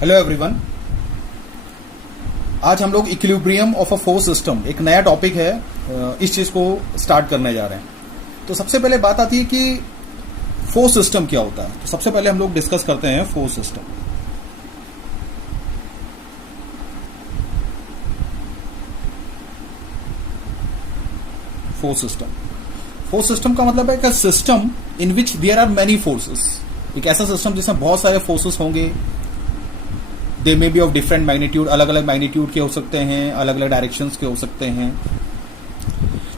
Hello everyone. आज हम लोग equilibrium of a force system, एक नया टॉपिक है, इस चीज को स्टार्ट करने जा रहे हैं। तो सबसे पहले बात आती है कि फोर्स सिस्टम क्या होता है। तो सबसे पहले हम लोग डिस्कस करते हैं फोर्स सिस्टम। फोर्स सिस्टम का मतलब है कि system in which there are many forces. एक ऐसा सिस्टम जिसमें बहुत सारे फोर्सेस होंगे। They may be of different magnitude, अलग अलग मैग्नीट्यूड के हो सकते हैं, अलग अलग डायरेक्शंस के हो सकते हैं।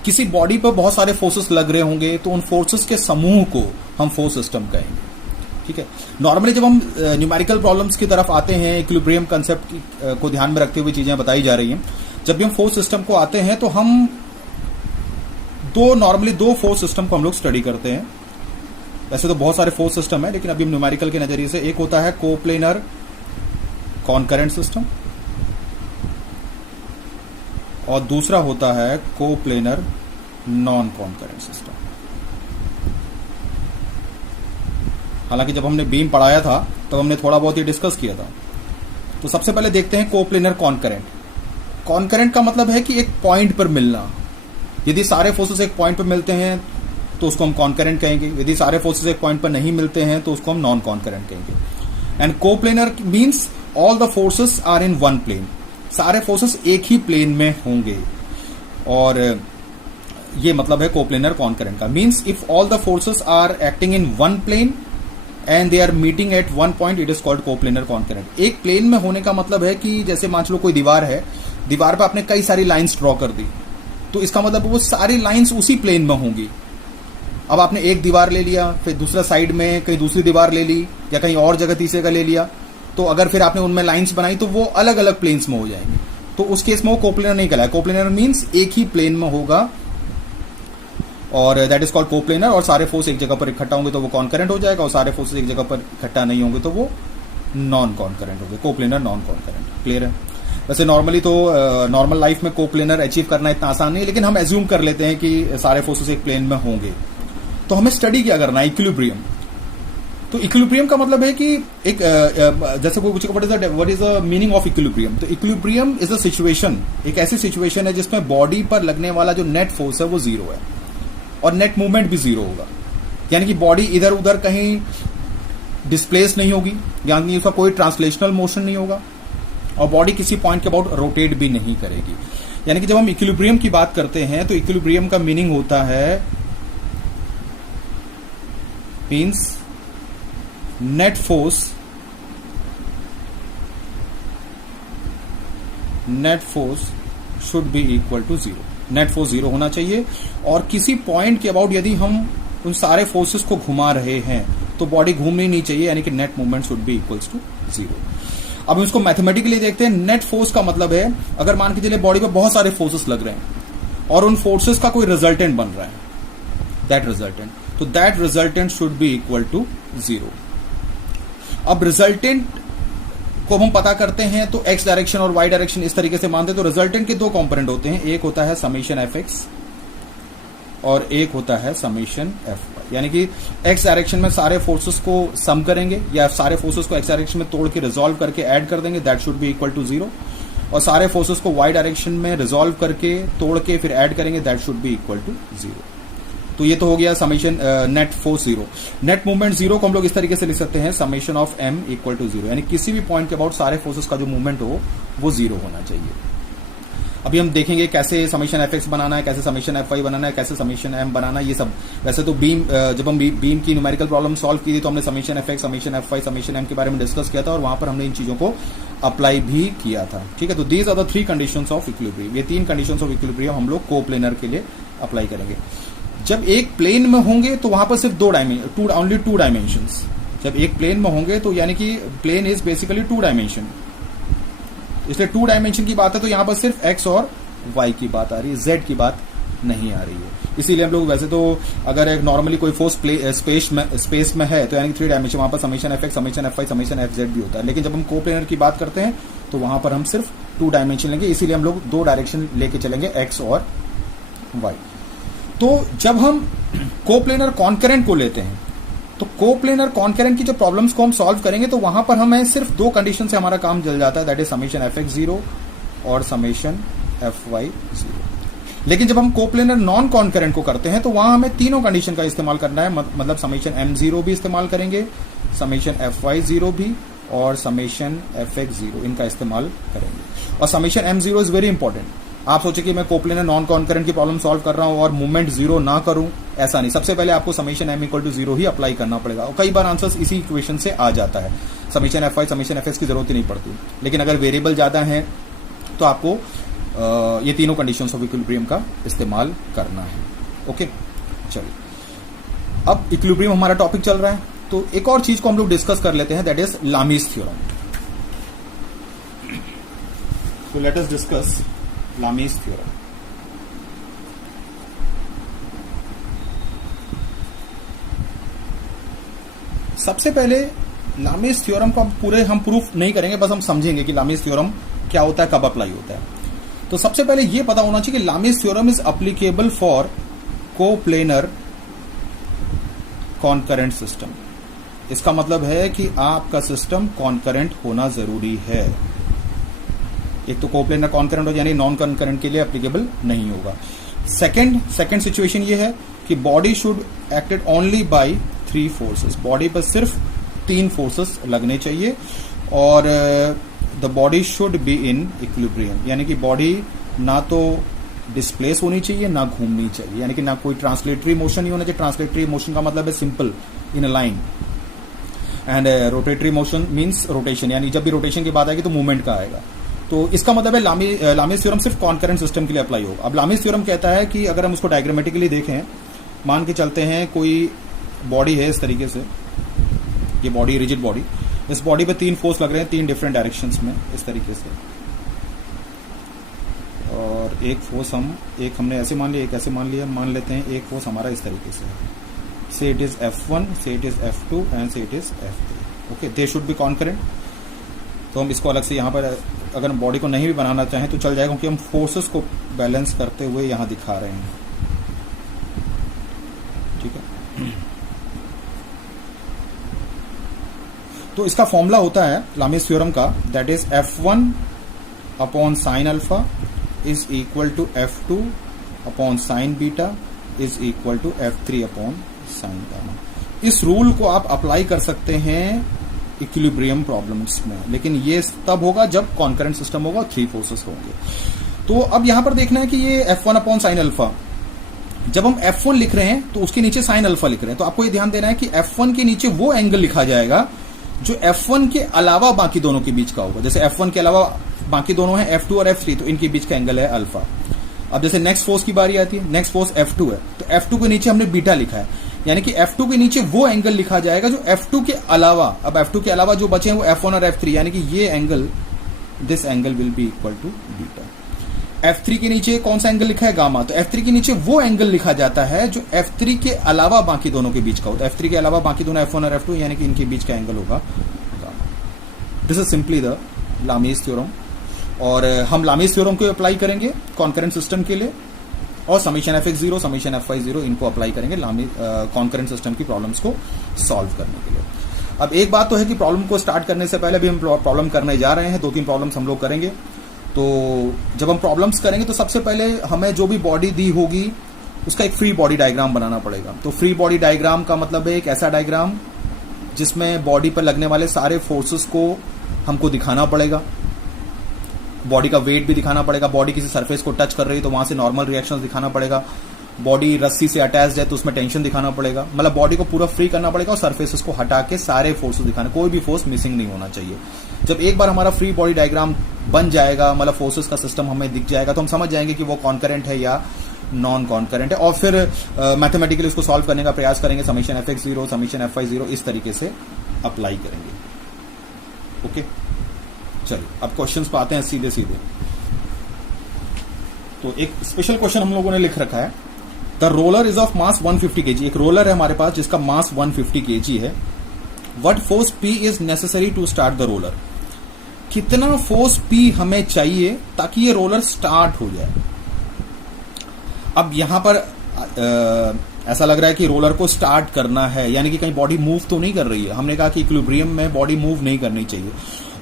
किसी बॉडी पर बहुत सारे फोर्सेस लग रहे होंगे तो उन फोर्सेस के समूह को हम फोर्स सिस्टम कहेंगे। ठीक है। नॉर्मली जब हम न्यूमेरिकल प्रॉब्लम्स की तरफ आते हैं, इक्विलिब्रियम कंसेप्ट को ध्यान में रखते हुए चीजें बताई जा रही हैं। जब भी हम फोर्स सिस्टम को आते हैं तो हम नॉर्मली दो फोर्स सिस्टम को हम लोग स्टडी करते हैं। वैसे तो बहुत सारे फोर्स सिस्टम है, लेकिन अभी हम न्यूमेरिकल के नजरिए से, एक होता है कोप्लेनर कॉनकरेंट सिस्टम और दूसरा होता है कोप्लेनर नॉन कॉनकरेंट सिस्टम। हालांकि जब हमने बीम पढ़ाया था तब हमने थोड़ा बहुत ही डिस्कस किया था। तो सबसे पहले देखते हैं कोप्लेनर कॉनकरेंट। कॉनकरेंट का मतलब है कि एक पॉइंट पर मिलना। यदि सारे फोर्सेस एक पॉइंट पर मिलते हैं तो उसको हम कॉनकरेंट कहेंगे। यदि सारे फोर्सेस एक पॉइंट पर नहीं मिलते हैं तो उसको हम नॉन कॉनकरेंट कहेंगे। And coplanar means all the forces are in one plane. सारे फोर्सेस एक ही प्लेन में होंगे, और ये मतलब है कोप्लेनर कॉनकरेंट का। Means if all the forces are acting in one plane and they are meeting at one point, it is called coplanar concurrent. एक प्लेन में होने का मतलब है कि जैसे मान लो कोई दीवार है, दीवार पर आपने कई सारी लाइंस ड्रॉ कर दी, तो इसका मतलब वो सारी लाइंस उसी प्लेन में होंगी। अब आपने एक दीवार ले लिया, फिर दूसरा साइड में कहीं दूसरी दीवार ले ली, या कहीं और जगह तीसरे का ले लिया, तो अगर फिर आपने उनमें लाइंस बनाई तो वो अलग अलग प्लेन्स में हो जाएंगे। तो उस केस में वो कोप्लेनर नहीं कहलाए। कोप्लेनर मीन्स एक ही प्लेन में होगा, और दैट इज कॉल्ड कोप्लेनर। और सारे फोर्स एक जगह पर इकट्ठा होंगे तो वो कॉनकरेंट हो जाएगा, और सारे फोर्सेस एक जगह पर इकट्ठा नहीं होंगे तो वो नॉन कॉनकरेंट होंगे। कोप्लेनर नॉन कॉनकरेंट, क्लियर है। वैसे नॉर्मली तो नॉर्मल लाइफ में कोप्लेनर अचीव करना इतना आसान नहीं, लेकिन हम एज्यूम कर लेते हैं कि सारे फोर्सेस एक प्लेन में होंगे। तो हमें स्टडी क्या करना है? इक्विलिब्रियम। तो इक्विलिब्रियम का मतलब है कि एक जैसे कोई पूछेगा what is the meaning of equilibrium. तो इक्विलिब्रियम इज अ सिचुएशन, एक ऐसी सिचुएशन है जिसमें बॉडी पर लगने वाला जो नेट फोर्स है वो जीरो है, और नेट मूवमेंट भी जीरो होगा। यानी कि बॉडी इधर उधर कहीं डिस्प्लेस नहीं होगी, यानी उसका कोई ट्रांसलेशनल मोशन नहीं होगा, और बॉडी किसी पॉइंट के अबाउट रोटेट भी नहीं करेगी। यानी कि जब हम इक्विलिब्रियम की बात करते हैं तो इक्विलिब्रियम का मीनिंग होता है means net force should be equal to zero. Net force zero होना चाहिए, और किसी पॉइंट के अबाउट यदि हम उन सारे फोर्सेस को घुमा रहे हैं तो बॉडी घूमनी नहीं चाहिए, यानी कि net movement should be equals to zero. अब हम इसको मैथमेटिकली देखते हैं। नेट फोर्स का मतलब है, अगर मान के चलिए बॉडी पे बहुत सारे फोर्सेस लग रहे हैं और उन फोर्सेस का कोई रिजल्टेंट बन रहा है, that resultant should be equal to zero. अब रिजल्टेंट को हम पता करते हैं तो एक्स डायरेक्शन और वाई डायरेक्शन इस तरीके से मानते हैं। तो रिजल्टेंट के दो कंपोनेंट होते हैं, एक होता है समेशन एफ एक्स और एक होता है समेशन एफ वाई। यानी कि एक्स डायरेक्शन में सारे फोर्सेस को सम करेंगे, या सारे फोर्सेस को एक्स डायरेक्शन में तोड़ के रिजॉल्व करके ऐड कर देंगे, that should be equal to zero. और सारे फोर्सेस को वाई डायरेक्शन में रिजॉल्व करके तोड़ के फिर ऐड करेंगे, that should be equal to zero. तो ये तो हो गया summation net force zero. Net movement zero को हम लोग इस तरीके से लिख सकते हैं, summation of M equal to zero. यानी किसी भी पॉइंट के अबाउट सारे फोर्सेस का जो मूवमेंट हो वो जीरो होना चाहिए। अभी हम देखेंगे कैसे समेशन एफ एक्स बनाना है, कैसे समेशन एफ वाई बनाना है, कैसे समेशन एम बनाना है, ये सब। वैसे तो जब हम बीम की न्यूमेरिकल प्रॉब्लम सॉल्व की थी तो हमने summation F X, summation F Y, summation M के बारे में डिस्कस किया था, और वहां पर हमने इन चीजों को अप्लाई भी किया था। ठीक है। तो these are the three conditions of equilibrium. ये तीन कंडीशंस ऑफ इक्विलिब्रियम हम लोग कोप्लेनर के लिए अप्लाई करेंगे। जब एक प्लेन में होंगे तो वहां पर सिर्फ ओनली टू डायमेंशंस। जब एक प्लेन में होंगे तो यानी कि plane is basically two dimension, इसलिए टू डायमेंशन की बात है तो यहां पर सिर्फ एक्स और वाई की बात आ रही है, जेड की बात नहीं आ रही है। इसीलिए हम लोग वैसे तो अगर एक नॉर्मली कोई फोर्स स्पेस में है तो यानी थ्री डायमेंशन, वहां पर summation F X, summation F Y, summation F Z भी होता है। लेकिन जब हम कोप्लेनर की बात करते हैं तो वहां पर हम सिर्फ टू डायमेंशन लेंगे, इसीलिए हम लोग दो डायरेक्शन लेके चलेंगे, एक्स और वाई। तो जब हम कोप्लेनर कॉनकरेंट को लेते हैं तो कोप्लेनर कॉन्करेंट की जो प्रॉब्लम्स को हम सॉल्व करेंगे तो वहां पर हमें सिर्फ दो कंडीशन से हमारा काम चल जाता है, दैट इज समेशन fx0 और समेशन fy0। लेकिन जब हम कोप्लेनर नॉन कॉन्करेंट को करते हैं तो वहां हमें तीनों कंडीशन का इस्तेमाल करना है, मतलब समेशन m0 भी इस्तेमाल करेंगे, समेशन fy0 भी और समेशन fx0 इनका इस्तेमाल करेंगे। और summation m0 is very important. आप सोचे कि मैं कोप्लेनर नॉन कॉन्करेंट की प्रॉब्लम सॉल्व कर रहा हूं और मूवमेंट जीरो ना करूं, ऐसा नहीं। सबसे पहले आपको समेशन m इक्वल टू 0 ही अप्लाई करना पड़ेगा और कई बार आंसर्स इसी इक्वेशन से आ जाता है। समेशन fy समेशन fx की जरूरत ही नहीं पड़ती, लेकिन अगर वेरिएबल ज्यादा है तो आपको ये तीनों कंडीशंस ऑफ इक्विलिब्रियम का इस्तेमाल करना है। ओके, चलिए अब इक्विलिब्रियम हमारा टॉपिक चल रहा है, तो एक और चीज को हम लोग डिस्कस कर लेते हैं, दैट इज लामीज थ्योरम। तो let us discuss Lami's theorem. सबसे पहले लामीज थ्योरम को पूरे हम प्रूफ नहीं करेंगे, बस हम समझेंगे कि लामीज थ्योरम क्या होता है, कब अप्लाई होता है। तो सबसे पहले यह पता होना चाहिए कि Lami's theorem is applicable for coplanar concurrent system. इसका मतलब है कि आपका सिस्टम कॉन्करेंट होना जरूरी है। एक तो कोप्लेनर कॉन्करेंट हो, यानी नॉन कॉन्करेंट के लिए एप्लीकेबल नहीं होगा। सेकंड सिचुएशन ये है कि body should acted only by 3 forces. Body पर सिर्फ 3 फोर्सेस लगने चाहिए और the body should be in equilibrium, यानी कि बॉडी ना तो डिस्प्लेस होनी चाहिए ना घूमनी चाहिए, यानी कि ना कोई ट्रांसलेटरी मोशन नहीं होना चाहिए। ट्रांसलेटरी मोशन का मतलब है simple in a line, and rotatory motion means rotation, यानी जब भी रोटेशन की बात आएगी तो मूवमेंट का आएगा। तो इसका मतलब है लामीज थ्योरम सिर्फ कॉन्करेंट सिस्टम के लिए अप्लाई होगा। अब लामीज थ्योरम कहता है कि अगर हम उसको डायग्रामेटिकली देखें, मान के चलते हैं कोई बॉडी है इस तरीके से, ये बॉडी रिजिड बॉडी, इस बॉडी पे 3 फोर्स लग रहे हैं 3 डिफरेंट डायरेक्शंस में इस तरीके से, और एक फोर्स एक हमने ऐसे मान लिया, एक ऐसे मान लिया, मान लेते हैं एक फोर्स हमारा इस तरीके से है, से इट इज F1, से इट इज F2 एंड से it is F3। Okay, they should be concurrent. तो हम इसको अलग से यहाँ पर अगर बॉडी को नहीं भी बनाना चाहें तो चल जाएगा, क्योंकि हम फोर्सेस को बैलेंस करते हुए यहाँ दिखा रहे हैं। ठीक है, तो इसका फॉर्मूला होता है लामीज थ्योरम का, that is F1 upon sine alpha is equal to F2 upon sine beta is equal to F3 upon sine gamma. इस रूल को आप अप्लाई कर सकते हैं इक्विलिब्रियम प्रॉब्लम्स में, लेकिन ये तब होगा जब कॉन्करेंट सिस्टम होगा और 3 फोर्सेस होंगे। तो अब यहां पर देखना है कि ये F1 अपॉन साइन अल्फा, जब हम F1 लिख रहे हैं तो उसके नीचे साइन अल्फा लिख रहे हैं, तो आपको ये ध्यान देना है कि F1 के नीचे वो एंगल लिखा जाएगा जो F1 के अलावा बाकी दोनों के बीच का होगा। जैसे F1 के अलावा बाकी दोनों हैं F2 और F3, तो इनके बीच का एंगल है अल्फा। अब जैसे नेक्स्ट फोर्स की बारी आती है, नेक्स्ट फोर्स F2 है, तो F2 के नीचे हमने बीटा लिखा है, यानी कि F2 के नीचे वो एंगल लिखा जाएगा जो F2 के अलावा, अब F2 के अलावा जो बचे हैं वो F1 और F3, यानी कि ये angle, this angle will be equal to beta. F3 के नीचे कौन सा एंगल लिखा है, गामा, तो F3 के नीचे वो एंगल लिखा जाता है जो F3 के अलावा बाकी दोनों के बीच का हो। तो F3 के अलावा बाकी दोनों F1 और F2, यानी कि इनके बीच का एंगल होगा gamma. This is simply the Lami's theorem, और हम लामीज थ्योरम को अप्लाई करेंगे कॉन्करेंट सिस्टम के लिए, और समेशन fx0 समेशन fy0 इनको अप्लाई करेंगे कॉन्करेंट सिस्टम की प्रॉब्लम्स को सॉल्व करने के लिए। अब एक बात तो है कि प्रॉब्लम को स्टार्ट करने से पहले भी हम प्रॉब्लम करने जा रहे हैं, 2-3 प्रॉब्लम्स हम लोग करेंगे। तो जब हम प्रॉब्लम्स करेंगे तो सबसे पहले हमें जो भी बॉडी दी होगी उसका एक फ्री बॉडी डायग्राम बनाना पड़ेगा। तो फ्री बॉडी डायग्राम का मतलब है एक ऐसा डायग्राम जिसमें बॉडी पर लगने वाले सारे फोर्सेस को हमको दिखाना पड़ेगा, बॉडी का वेट भी दिखाना पड़ेगा, बॉडी किसी सरफेस को टच कर रही है तो वहां से नॉर्मल रिएक्शंस दिखाना पड़ेगा, बॉडी रस्सी से अटैच्ड है तो उसमें टेंशन दिखाना पड़ेगा, मतलब बॉडी को पूरा फ्री करना पड़ेगा और सरफेसेस को हटा के सारे फोर्सेस दिखाने, कोई भी फोर्स मिसिंग नहीं होना चाहिए। जब एक बार हमारा फ्री बॉडी डायग्राम बन जाएगा, मतलब फोर्सेस का सिस्टम हमें दिख जाएगा, तो हम समझ जाएंगे कि वो कॉन्करेंट है या नॉन कॉन्करेंट है, और फिर मैथमेटिकली उसको सॉल्व करने का प्रयास करेंगे, समेशन fx0 समेशन fy0 इस तरीके से अप्लाई करेंगे। ओके, चलिए अब क्वेश्चंस पे आते हैं सीधे सीधे। तो एक स्पेशल क्वेश्चन हम लोगों ने लिख रखा है, the roller is of mass 150 kg। एक रोलर है हमारे पास जिसका मास 150 kg है। What force P is necessary to start the roller. कितना फोर्स P हमें चाहिए ताकि ये रोलर स्टार्ट हो जाए। अब यहां पर ऐसा लग रहा है कि रोलर को स्टार्ट करना है, यानी कि कहीं बॉडी मूव तो नहीं कर रही है। हमने कहा कि इक्विलिब्रियम में बॉडी मूव नहीं करनी चाहिए,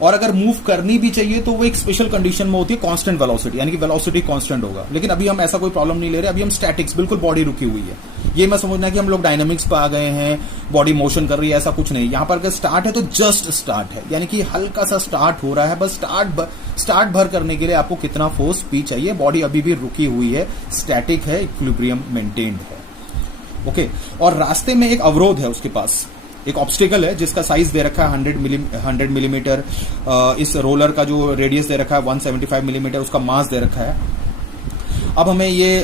और अगर मूव करनी भी चाहिए तो वो एक स्पेशल कंडीशन में होती है, कांस्टेंट वेलोसिटी, यानी कि वेलोसिटी कांस्टेंट होगा। लेकिन अभी हम ऐसा कोई प्रॉब्लम नहीं ले रहे, अभी हम स्टैटिक्स, बिल्कुल बॉडी रुकी हुई है। ये मैं समझना है कि हम लोग डायनामिक्स पे आ गए हैं, बॉडी मोशन कर रही है, ऐसा कुछ नहीं। यहां पर अगर स्टार्ट है तो जस्ट स्टार्ट है, यानी कि हल्का सा स्टार्ट हो रहा है, बस स्टार्ट भर करने के लिए आपको कितना फोर्स पी चाहिए। बॉडी अभी भी रुकी हुई है, स्टैटिक है, इक्विलिब्रियम मेंटेन्ड है। ओके, और रास्ते में एक अवरोध है, उसके पास एक ऑब्स्टिकल है जिसका साइज दे रखा है 100 मिलीमीटर, इस रोलर का जो रेडियस दे रखा है 175 मिलीमीटर, उसका मास दे रखा है। अब हमें ये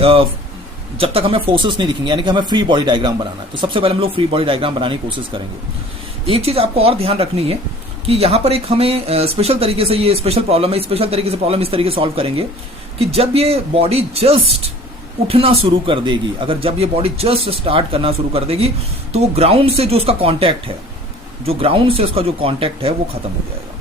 जब तक हमें फोर्सेस नहीं दिखेंगे, यानी कि हमें फ्री बॉडी डायग्राम बनाना है, तो सबसे पहले हम लोग फ्री बॉडी डायग्राम बनाने की कोशिश करेंगे। एक चीज आपको और ध्यान रखनी है कि यहां पर एक हमें स्पेशल तरीके से, ये स्पेशल प्रॉब्लम है, स्पेशल तरीके से प्रॉब्लम इस तरीके से सॉल्व करेंगे कि जब ये बॉडी जस्ट उठना शुरू कर देगी, अगर जब ये बॉडी जस्ट स्टार्ट करना शुरू कर देगी, तो वो ग्राउंड से जो उसका कांटेक्ट है, जो ग्राउंड से उसका जो कांटेक्ट है वो खत्म हो जाएगा,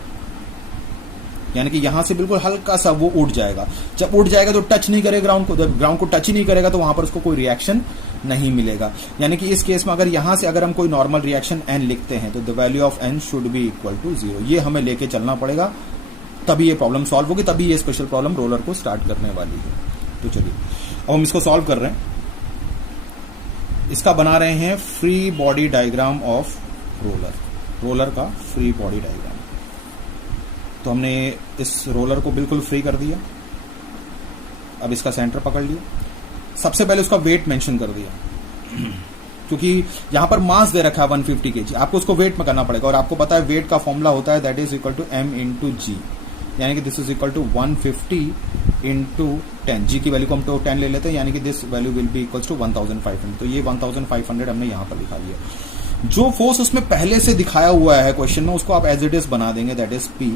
यानी कि यहां से बिल्कुल हल्का सा वो उठ जाएगा। जब उठ जाएगा तो टच नहीं करेगा ग्राउंड को, जब ग्राउंड को टच ही नहीं करेगा तो वहां पर उसको कोई रिएक्शन नहीं मिलेगा। यानी कि इस केस में अगर यहां से अगर हम कोई नॉर्मल रिएक्शन एन लिखते हैं तो the value of N should be equal to 0, ये हमें लेके चलना पड़ेगा, तभी ये प्रॉब्लम सॉल्व होगी, तभी ये स्पेशल प्रॉब्लम रोलर को स्टार्ट करने वाली है। तो चलिए अब हम इसको सॉल्व कर रहे हैं, इसका बना रहे हैं free body diagram of roller का फ्री बॉडी डायग्राम। तो हमने इस रोलर को बिल्कुल फ्री कर दिया, अब इसका सेंटर पकड़ लिया, सबसे पहले उसका वेट मेंशन कर दिया, क्योंकि यहां पर मास दे रखा है 150 kg, आपको उसको वेट में करना पड़ेगा, और आपको पता है वेट का फॉर्मूला होता है that is equal to m into G, यानी कि this is equal to 150 into 10, G की वैल्यू को हम तो 10 ले लेते हैं, यानी कि this value will be equal to 1500। तो ये 1500 हमने यहां पर दिखा दिया। जो फोर्स उसमें पहले से दिखाया हुआ है क्वेश्चन में, उसको आप एज इट इज बना देंगे, दैट इज P,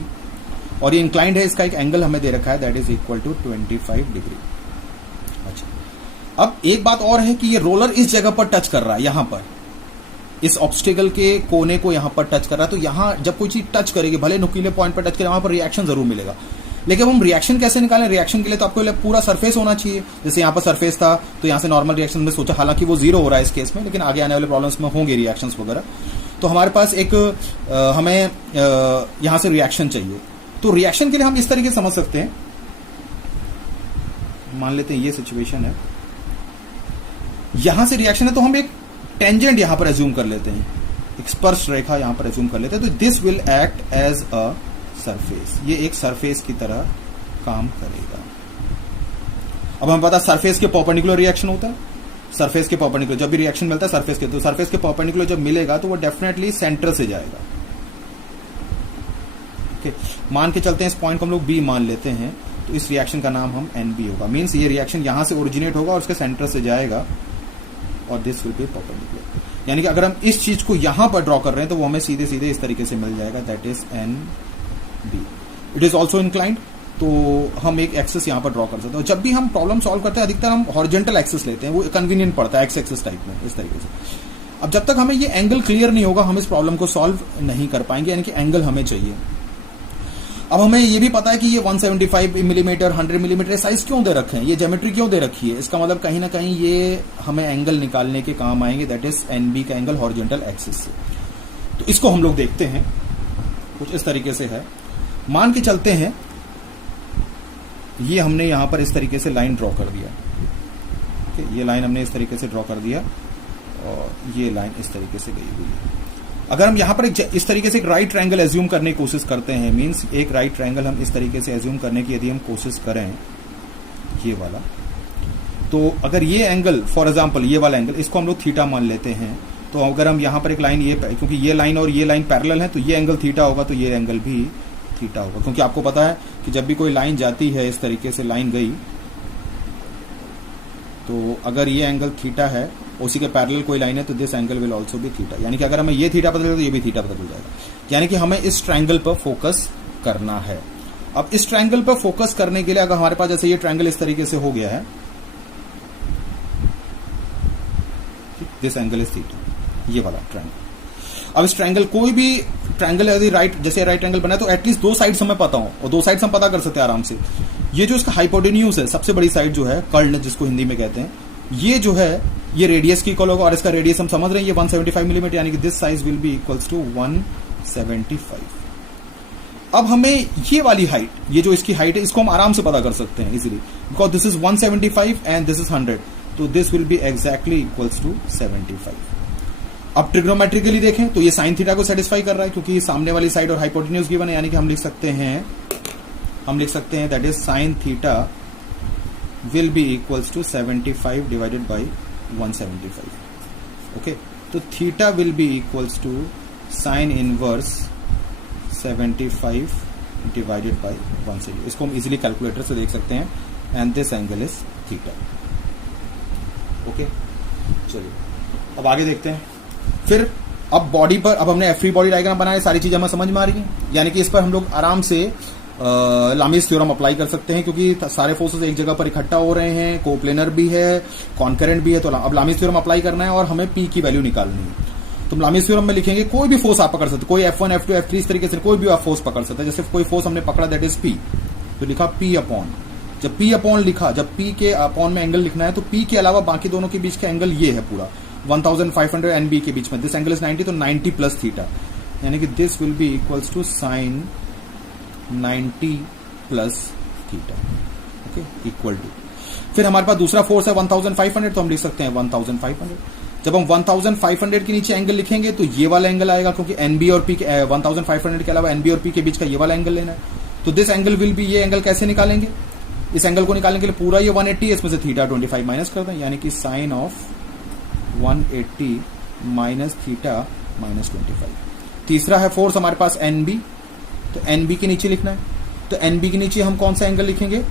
और ये इंक्लाइंड है, इसका एक एंगल हमें दे रखा है that is equal to 25 degree. अच्छा, अब एक बात और है कि ये रोलर इस जगह पर टच कर रहा है, यहां पर इस ऑब्स्टिकल के कोने को यहां पर टच कर रहा है, तो यहां जब कोई चीज टच करेगी, भले नुकीले पॉइंट पर टच करे, वहां पर रिएक्शन जरूर मिलेगा। लेकिन हम रिएक्शन कैसे निकालें? रिएक्शन के लिए तो आपको पूरा सरफेस होना चाहिए, जैसे यहां पर सरफेस था तो यहां से नॉर्मल रिएक्शन में सोचा, हालांकि वो 0 हो रहा है इस केस में, लेकिन आगे आने वाले प्रॉब्लम्स में होंगे रिएक्शंस वगैरह। तो हमारे पास एक हमें यहां से रिएक्शन चाहिए, तो रिएक्शन के लिए हम इस तरीके से समझ सकते हैं, मान लेते हैं ये सिचुएशन है, यहां से रिएक्शन है तो हम एक टेंजेंट यहां पर एज्यूम कर लेते हैं, एक स्पर्श रेखा यहां पर एज्यूम कर लेते हैं, तो this will act as a surface, ये एक सरफेस की तरह काम करेगा। अब हमें पता सरफेस के परपेंडिकुलर रिएक्शन होता है, सरफेस के परपेंडिकुलर जब भी रिएक्शन मिलता है सरफेस के, तो सरफेस के परपेंडिकुलर जब मिलेगा तो वो डेफिनेटली सेंटर से जाएगा। ओके, मान के चलते हैं इस पॉइंट को हम लोग बी मान लेते हैं, तो इस रिएक्शन का नाम हम NB होगा, मींस ये रिएक्शन यहां से ओरिजिनेट होगा और उसके सेंटर से जाएगा, और दिस विल बी परपेंडिकुलर। यानी कि अगर हम इस चीज को यहां पर ड्रॉ कर रहे हैं तो वो हमें सीधे सीधे इस तरीके से मिल जाएगा, that is NB। It is also inclined, तो हम एक एक्सिस यहां पर ड्रॉ कर सकते हैं। जब भी हम प्रॉब्लम सॉल्व करते हैं अधिकतर हम हॉरिजॉन्टल एक्सिस लेते हैं, वो कन्वीनियंट पड़ता है, एक्स एक्सिस टाइप में, इस तरीके से। अब जब तक हमें ये एंगल क्लियर नहीं होगा हम इस प्रॉब्लम को सॉल्व नहीं कर पाएंगे, यानी कि एंगल हमें चाहिए। अब हमें ये भी पता है कि ये 175 मिलीमीटर 100 मिलीमीटर साइज क्यों दे रखे हैं, ये ज्योमेट्री क्यों दे रखी है, इसका मतलब कहीं ना कहीं ये हमें एंगल निकालने के काम आएंगे, दैट इज NB का एंगल हॉरिजॉन्टल एक्सिस से। तो इसको हम लोग देखते हैं, कुछ इस तरीके से है, मान के चलते हैं ये हमने यहां पर इस तरीके से लाइन ड्रॉ कर दिया, ये लाइन हमने इस तरीके से ड्रॉ कर दिया, और ये लाइन इस तरीके से गई हुई है। अगर हम यहां पर इस तरीके से एक राइट ट्रायंगल एज्यूम करने की कोशिश करते हैं, मींस एक राइट ट्रायंगल हम इस तरीके से एज्यूम करने की यदि हम कोशिश करें, ये वाला, तो अगर ये एंगल फॉर एग्जांपल ये वाला एंगल, इसको हम लोग थीटा मान लेते हैं, तो अगर हम यहां पर एक लाइन, ये क्योंकि ये लाइन और ये लाइन पैरेलल है तो ये एंगल थीटा होगा, तो ये एंगल भी थीटा होगा, क्योंकि आपको पता है कि जब भी कोई लाइन जाती है, इस तरीके से लाइन गई, तो अगर ये एंगल थीटा है, उसी के पैरेलल कोई लाइन है, तो this angle will also be theta, यानी कि अगर हमें ये थीटा पता चलेगा तो ये भी थीटा पता चल जाएगा, यानी कि हमें इस ट्रायंगल पर फोकस करना है। अब इस ट्रायंगल पर फोकस करने के लिए अगर हमारे पास जैसे ये ट्रायंगल इस तरीके से हो गया है, दिस एंगल इज थीटा, ये वाला ट्रायंगल। अब इस ट्रायंगल, कोई भी ट्रायंगल यदि राइट, जैसे राइट ट्रायंगल बना है, तो एटलीस्ट 2 साइड्स हमें पता हो, और 2 साइड्स हम पता कर सकते हैं आराम से। ये जो इसका हाइपोटेन्यूज है, सबसे बड़ी साइड जो है, कर्ण जिसको हिंदी में कहते हैं, ये जो है ये रेडियस की इक्वल होगा और इसका रेडियस हम समझ रहे हैं ये 175 मिलीमीटर, यानी कि this size will be equals to 175। अब हमें ये वाली हाइट, ये जो इसकी हाइट है, इसको हम आराम से पता कर सकते हैं easily, because this is 175 and this is 100, तो this will be exactly equals to 75। अब ट्रिग्नोमेट्रिकली देखें तो ये साइन थीटा को सेटिस्फाई कर रहा है, क्योंकि सामने वाली साइड और हाइपोटेन्यूज गिवन है, यानी कि हम लिख सकते हैं that is sine theta will be equals to 75 divided by 175। Okay, तो theta will be equals to sine inverse 75 divided by 170। इसको हम इजीली कैलकुलेटर से देख सकते हैं, and this angle is theta. Okay, चलिए अब आगे देखते हैं। फिर अब बॉडी पर, अब हमने फ्री बॉडी डायग्राम बनाया, सारी चीजें हमें समझ में आ रही हैं, यानी कि इस पर हम लोग आराम से लामीज थ्योरम अप्लाई कर सकते हैं, क्योंकि सारे फोर्सेस एक जगह पर इकट्ठा हो रहे हैं, कोप्लेनर भी है, कॉन्करेंट भी है, तो अब लामीज थ्योरम अप्लाई करना है और हमें पी की वैल्यू निकालनी है। तो लामीज थ्योरम में लिखेंगे कोई भी फोर्स आप पकड़ सकते, कोई F1 F2 F3 इस तरीके से कोई भी आप फोर्स पकड़ सकते हैं। जैसे कोई फोर्स हमने पकड़ा दैट इज P, तो लिखा P अपॉन, जब P अपॉन लिखा, जब P के अपॉन में एंगल लिखना है तो P के अलावा बाकी दोनों के बीच का एंगल ये है पूरा 1500 एंड B के बीच में, दिस एंगल इज 90, तो 90 प्लस थीटा, यानी कि this will be equals to sine 90 plus theta. Okay, equal to, फिर हमारे पास दूसरा फोर्स है 1500, तो हम लिख सकते हैं 1500। जब हम 1500 के नीचे एंगल लिखेंगे तो ये वाला एंगल आएगा, क्योंकि NB और P के 1500 के अलावा NB और P के बीच का ये वाला एंगल लेना है, तो दिस एंगल विल बी, ये एंगल कैसे निकालेंगे, इस एंगल को निकालने के लिए पूरा ये 180 है, इसमें से थीटा 25 माइनस कर दें, यानी कि sine of 180 minus theta minus 25। तीसरा है फोर्स हमारे पास NB, तो NB के नीचे लिखना है, तो NB के नीचे हम कौन सा एंगल लिखेंगे,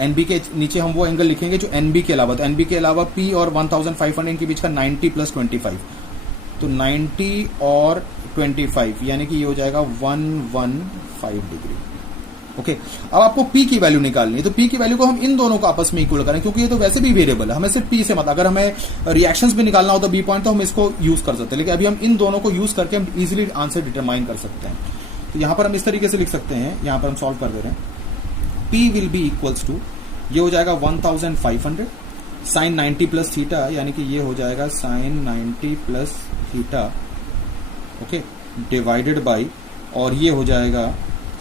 NB के नीचे हम वो एंगल लिखेंगे जो NB के अलावा, तो NB के अलावा P और 1500 के बीच का 90 प्लस 25, तो 90 और 25 यानी कि ये हो जाएगा 115 डिग्री। ओके, अब आपको P की वैल्यू निकालनी है, तो P की वैल्यू को हम इन दोनों को आपस में इक्वल करें, क्योंकि ये तो वैसे भी वेरिएबल है, हमें सिर्फ P से मत, अगर हमें रिएक्शंस भी निकालना हो तो B पॉइंट, तो हम इसको यूज कर सकते हैं, लेकिन अभी हम इन दोनों को यूज करके हम इजीली आंसर डिटरमाइन कर सकते हैं। तो यहां पर हम इस तरीके से लिख सकते हैं, यहां पर हम सॉल्व कर दे रहे हैं, P will be equals to, ये हो जाएगा 1500 साइन 90 प्लस थीटा, यानी कि ये हो जाएगा sine 90 plus theta, okay, divided by, और ये हो जाएगा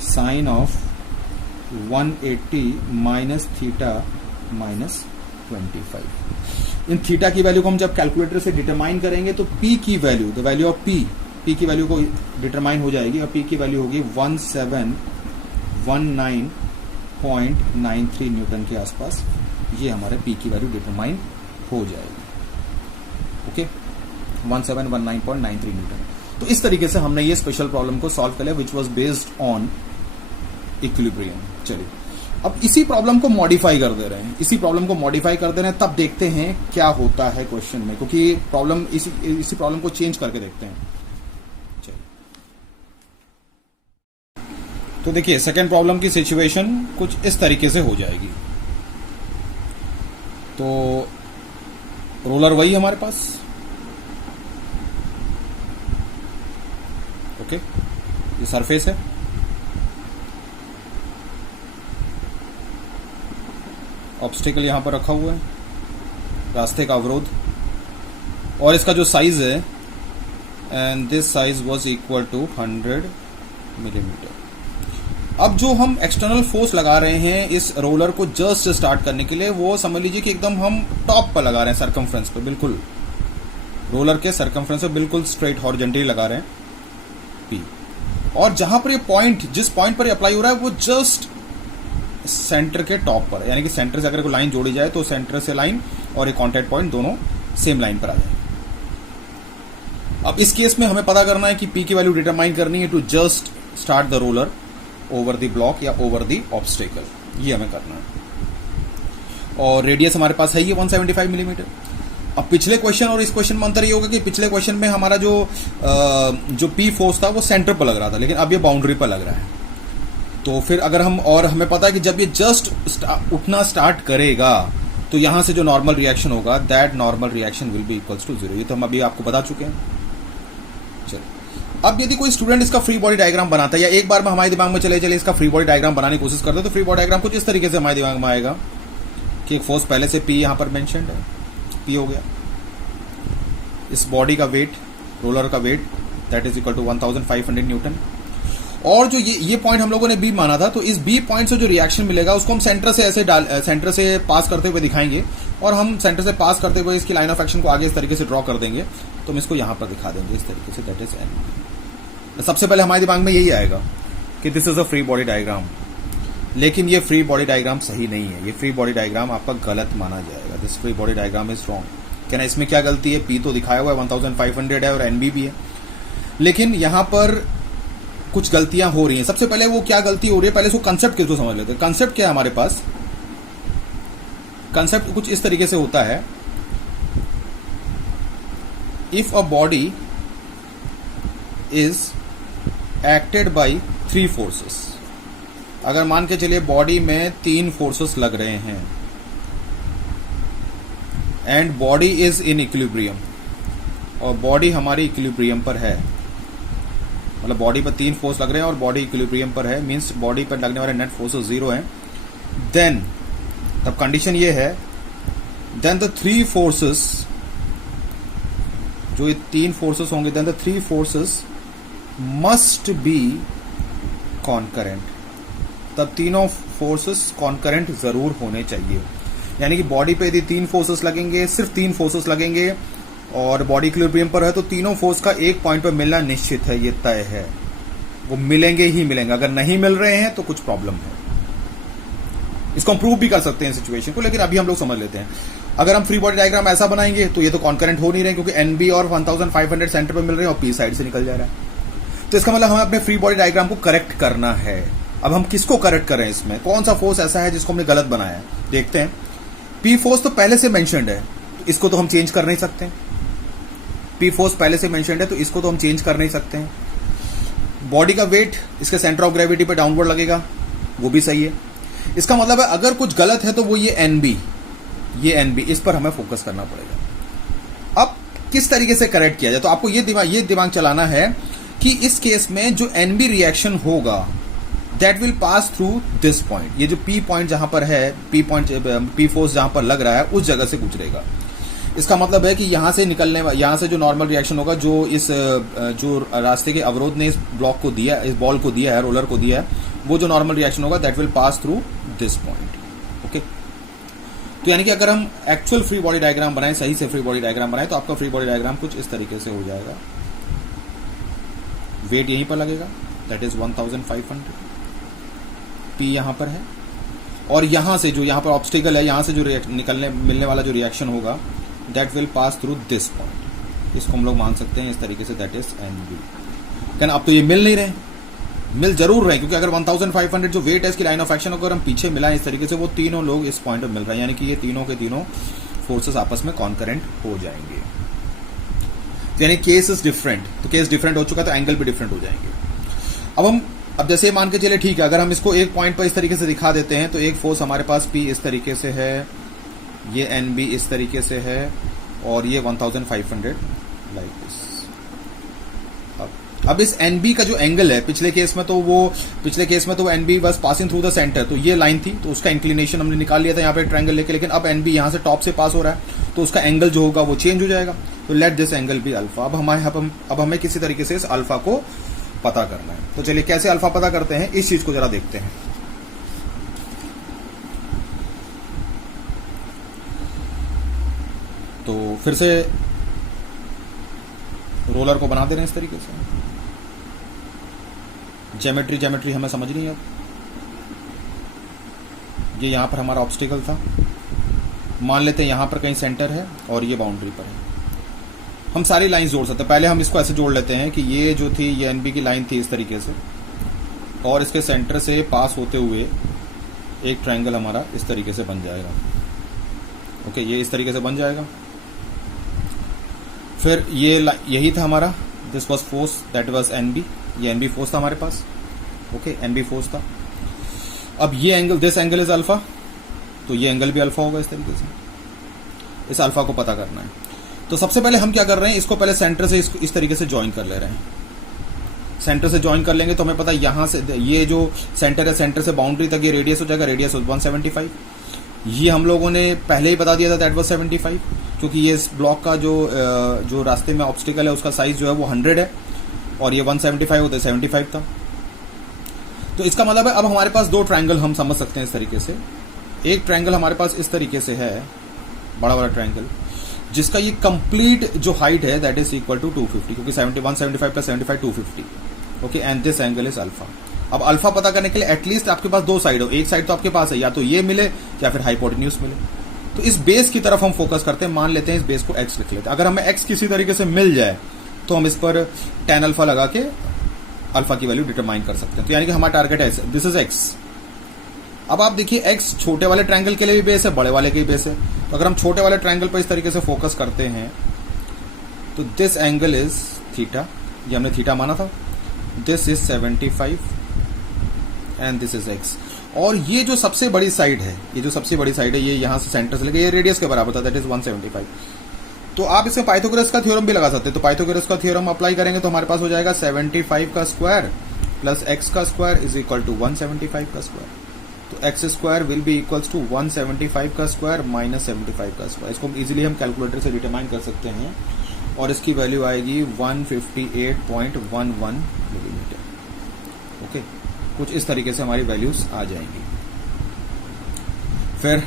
sine of 180 minus theta minus 25। इन थीटा की वैल्यू को हम जब कैलकुलेटर से डिटरमाइन करेंगे तो P की value, the value of P की वैल्यू को डिटरमाइन हो जाएगी, और P की वैल्यू होगी 1719.93 न्यूटन के आसपास, ये हमारे P की वैल्यू डिटरमाइन हो जाएगी। Okay, 1719.93 Newton. तो इस तरीके से हमने ये स्पेशल प्रॉब्लम को सॉल्व कर लिया, which was based on equilibrium. चलिए अब इसी प्रॉब्लम को मॉडिफाई कर दे रहे हैं, तब देखते हैं क्या होता है क्वेश्चन में, क्योंकि प्रॉब्लम इसी प्रॉब्लम को चेंज करके देखते हैं। चलिए, तो देखिए सेकेंड प्रॉब्लम की सिचुएशन कुछ इस तरीके से हो जाएगी। तो रोलर वही हमारे पास, ओके, ये सरफेस है, ऑब्स्टिकल यहां पर रखा हुआ है, रास्ते का अवरोध, और इसका जो साइज है, and this size was equal to 100 millimetre. अब जो हम एक्सटर्नल फोर्स लगा रहे हैं इस रोलर को जस्ट स्टार्ट करने के लिए, वो समझ लीजिए कि एकदम हम टॉप पर लगा रहे हैं, सर्कमफ्रेंस पे, बिल्कुल रोलर के सर्कमफ्रेंस पे बिल्कुल स्ट्रेट हॉरिजॉन्टली लगा रहे हैं P, और जहां पर ये पॉइंट, जिस पॉइंट पर अप्लाई हो रहा है वो जस्ट सेंटर के टॉप पर है, यानी कि सेंटर से अगर कोई लाइन जोड़ी जाए तो सेंटर से लाइन और एक कॉन्टैक्ट पॉइंट दोनों सेम लाइन पर आ जाए। अब इस केस में हमें पता करना है कि P की वैल्यू डिटरमाइन करनी है to just start the roller over the block या ओवर द ऑब्स्टेकल, ये हमें करना है, और रेडियस हमारे पास है ये 175 मिलीमीटर। अब पिछले क्वेश्चन और इस क्वेश्चन में अंतर ये होगा कि पिछले क्वेश्चन में हमारा जो P फोर्स था वो सेंटर पर लग रहा था, लेकिन अब ये बाउंड्री पर लग रहा है। तो फिर अगर हम, और हमें पता है कि जब ये जस्ट उठना स्टार्ट करेगा तो यहां से जो नॉर्मल रिएक्शन होगा, that normal reaction will be equals to 0, ये तो हम अभी आपको बता चुके हैं। चलो, अब यदि कोई स्टूडेंट इसका फ्री बॉडी डायग्राम बनाता है, या एक बार में हमारे दिमाग में चले इसका फ्री बॉडी डायग्राम बनाने की कोशिश करते हैं, तो फ्री बॉडी डायग्राम कुछ इस तरीके से हमारे दिमाग में आएगा कि एक फोर्स पहले से P यहां पर मेंशन्ड है, P हो गया। इस बॉडी का वेट, रोलर का weight that is equal to 1500 newton. और जो ये पॉइंट हम लोगों ने बी माना था, तो इस बी पॉइंट से जो रिएक्शन मिलेगा उसको हम सेंटर से सेंटर से पास करते हुए दिखाएंगे, और हम सेंटर से पास करते हुए इसकी लाइन ऑफ एक्शन को आगे इस तरीके से ड्रॉ कर देंगे। तो हम इसको यहां पर दिखा देंगे इस तरीके से, दैट इज एन। सबसे पहले हमारे दिमाग में यही आएगा कि this is a free body diagram, लेकिन ये फ्री बॉडी डायग्राम सही नहीं है। ये फ्री बॉडी डायग्राम आपका गलत माना जाएगा। This free body diagram is wrong. कहना इसमें क्या गलती है? पी तो दिखाया हुआ है 1500 है और एनबी भी है, लेकिन यहां पर कुछ गलतियां हो रही हैं। सबसे पहले वो क्या गलती हो रही है, पहले उसको कंसेप्ट किसको समझ लेते हैं। कंसेप्ट क्या है हमारे पास? कंसेप्ट कुछ इस तरीके से होता है, if a body is acted by 3 forces. अगर मान के चलिए बॉडी में 3 फोर्सेस लग रहे हैं and body is in equilibrium, और बॉडी हमारी इक्विलिब्रियम पर है, मतलब बॉडी पर 3 फोर्स लग रहे हैं और बॉडी इक्विलिब्रियम पर है, मींस बॉडी पर लगने वाले नेट फोर्सेस 0 हैं। देन तब कंडीशन ये है, देन द 3 फोर्सेस, जो ये 3 फोर्सेस होंगे, then the 3 forces must be concurrent. तब तीनों फोर्सेस कॉन्करेंट जरूर होने चाहिए। यानी कि बॉडी पे यदि 3 फोर्सेस लगेंगे, सिर्फ 3 फोर्सेस लगेंगे और बॉडी इक्विलिब्रियम पर है, तो तीनों फोर्स का एक पॉइंट पर मिलना निश्चित है, ये तय है। वो मिलेंगे ही मिलेंगे। अगर नहीं मिल रहे हैं तो कुछ प्रॉब्लम है। इसको हम प्रूव भी कर सकते हैं सिचुएशन को, लेकिन अभी हम लोग समझ लेते हैं। अगर हम फ्री बॉडी डायग्राम ऐसा बनाएंगे तो ये तो कॉन्करेंट हो नहीं रहे, क्योंकि एनबी और 1500 सेंटर पर मिल रहे हैं और पी साइड से निकल जा रहा है। तो इसका मतलब हमें अपने फ्री बॉडी डायग्राम को करेक्ट करना है। अब हम किसको करेक्ट करें? इसमें कौन सा फोर्स ऐसा है जिसको हमने गलत बनाया है? देखते हैं। पी फोर्स तो पहले से मेंशन्ड है, इसको तो हम चेंज कर नहीं सकते। पी फोर्स पहले से मेंशन्ड है, तो इसको तो हम चेंज कर नहीं सकते हैं। बॉडी का वेट इसके सेंटर ऑफ ग्रेविटी पे डाउनवर्ड लगेगा, वो भी सही है। इसका मतलब है अगर कुछ गलत है तो वो ये एनबी, इस पर हमें फोकस करना पड़ेगा। अब किस तरीके से करेक्ट किया जाए? तो आपको ये दिमाग चलाना है कि इस केस में जो एनबी रिएक्शन होगा that will pass through this point. ये जो पी पॉइंट जहां पर है, पी फोर्स जहां पर लग रहा है उस जगह से गुजरेगा। इसका मतलब है कि यहां से जो नॉर्मल रिएक्शन होगा, जो रास्ते के अवरोध ने इस ब्लॉक को दिया, इस बॉल को दिया है, रोलर को दिया है, वो जो नॉर्मल रिएक्शन होगा that will pass through this point. Okay, तो यानी कि अगर हम एक्चुअल फ्री बॉडी डायग्राम बनाएं, सही से फ्री बॉडी डायग्राम बनाएं, तो आपका फ्री बॉडी डायग्राम कुछ इस तरीके से हो जाएगा। वेट यहीं पर लगेगा, दैट इज 1500, पी यहां पर है, और यहां से जो यहां पर ऑब्स्टिकल है, यहां से जो मिलने वाला जो रिएक्शन होगा that will pass through this point. इसको हम लोग मान सकते हैं इस तरीके से, दैट इज एनबी। लेकिन अब तो ये मिल नहीं रहे, मिल जरूर रहे, क्योंकि अगर 1500 जो वेट है इसकी लाइन ऑफ एक्शन अगर हम पीछे मिलाएं इस तरीके से, वो तीनों लोग इस पॉइंट पर मिल रहे हैं, यानी कि ये तीनों के तीनों फोर्सेस आपस में कॉन्करेंट हो जाएंगे। यानी केस इज डिफरेंट, तो केस डिफरेंट हो चुका तो एंगल भी डिफरेंट हो जाएंगे। अब जैसे मान के चले, ठीक है, अगर हम इसको एक पॉइंट पर इस तरीके से दिखा देते हैं, तो एक फोर्स हमारे पास पी इस तरीके से है, ये एनबी इस तरीके से है, और ये 1500 लाइक दिस। अब इस एनबी का जो एंगल है, पिछले केस में तो वो एनबी बस पासिंग थ्रू द सेंटर, तो ये लाइन थी, तो उसका इंक्लिनेशन हमने निकाल लिया था यहाँ पे ट्रायंगल लेके, लेकिन अब एनबी यहाँ से टॉप से पास हो रहा है, तो उसका एंगल जो होगा वो चेंज हो जाएगा। तो let this angle be alpha. अब हमें किसी तरीके से इस अल्फा को पता करना है। तो चलिए कैसे अल्फा पता करते हैं, इस चीज को जरा देखते हैं। तो फिर से रोलर को बना दे रहे हैं इस तरीके से। ज्योमेट्री हमें समझनी है। ये यहां पर हमारा ऑब्स्टिकल था, मान लेते हैं यहां पर कहीं सेंटर है और ये बाउंड्री पर है। हम सारी लाइन जोड़ सकते हैं। पहले हम इसको ऐसे जोड़ लेते हैं कि ये जो थी, ये एनबी की लाइन थी इस तरीके से, और इसके सेंटर से पास होते हुए एक ट्रायंगल हमारा इस तरीके से बन जाएगा। ओके, ये इस तरीके से बन जाएगा। फिर ये यही था हमारा, this was force, that was NB, ये एनबी फोर्स था हमारे पास। ओके, एनबी फोर्स था। अब ये angle, this angle is alpha, तो ये एंगल भी अल्फा होगा इस तरीके से। इस अल्फा को पता करना है। तो सबसे पहले हम क्या कर रहे हैं, इसको पहले सेंटर से इस तरीके से ज्वाइन कर ले रहे हैं। सेंटर से ज्वाइन कर लेंगे तो हमें पता है यहां से ये जो सेंटर है, सेंटर से बाउंड्री तक ये रेडियस हो जाएगा, रेडियस 175। ये हम लोगों ने पहले ही बता दिया था, दैट वाज 75। क्योंकि ये इस ब्लॉक का जो रास्ते में ऑब्स्टिकल है उसका साइज जो है वो 100 है और ये 175 होता है 75 था। तो इसका मतलब है अब हमारे पास दो ट्रायंगल हम समझ सकते हैं इस तरीके से। एक ट्रायंगल हमारे पास इस तरीके से है, बड़ा वाला ट्रायंगल, जिसका ये कंप्लीट जो हाइट है दैट इज इक्वल टू 250, क्योंकि 175 plus 75 250। Okay, and this angle is alpha. अब अल्फा पता करने के लिए एटलीस्ट आपके पास दो साइड हो, एक साइड तो आपके पास है, या तो ये मिले या फिर हाइपोटेन्यूज मिले। तो इस बेस की तरफ हम फोकस करते हैं, मान लेते हैं इस बेस को एक्स लिख लेते हैं। अगर हमें एक्स किसी तरीके से मिल जाए तो हम इस पर tan अल्फा लगा के अल्फा की वैल्यू डिटरमाइन कर सकते हैं। तो यानी कि हमारा टारगेट है दिस इज एक्स। अब आप देखिए एक्स छोटे वाले ट्रायंगल के लिए भी बेस है, बड़े वाले के भी बेस है। तो अगर हम छोटे वाले ट्रायंगल पर इस तरीके से फोकस करते हैं तो दिस एंगल इज थीटा, ये हमने थीटा माना था, this is 75 and this is x. और ये जो सबसे बड़ी साइड है, ये यहां से सेंटर से लेके ये रेडियस के बराबर था, दैट इज 175। तो आप इसमें पाइथागोरस का थ्योरम भी लगा सकते हैं। तो पाइथागोरस का थ्योरम अप्लाई करेंगे तो हमारे पास हो जाएगा 75 का स्क्वायर प्लस एक्स का स्क्वायर इज इक्वल टू 175 का स्क्वायर। तो X square will be equals to 175 का स्क्वायर माइनस 75 का स्क्वायर। इसको इजीली हम कैलकुलेटर से डिटरमाइन कर सकते हैं और इसकी वैल्यू आएगी 158.11 मिलीमीटर। ओके, कुछ इस तरीके से हमारी वैल्यूज आ जाएंगी। फिर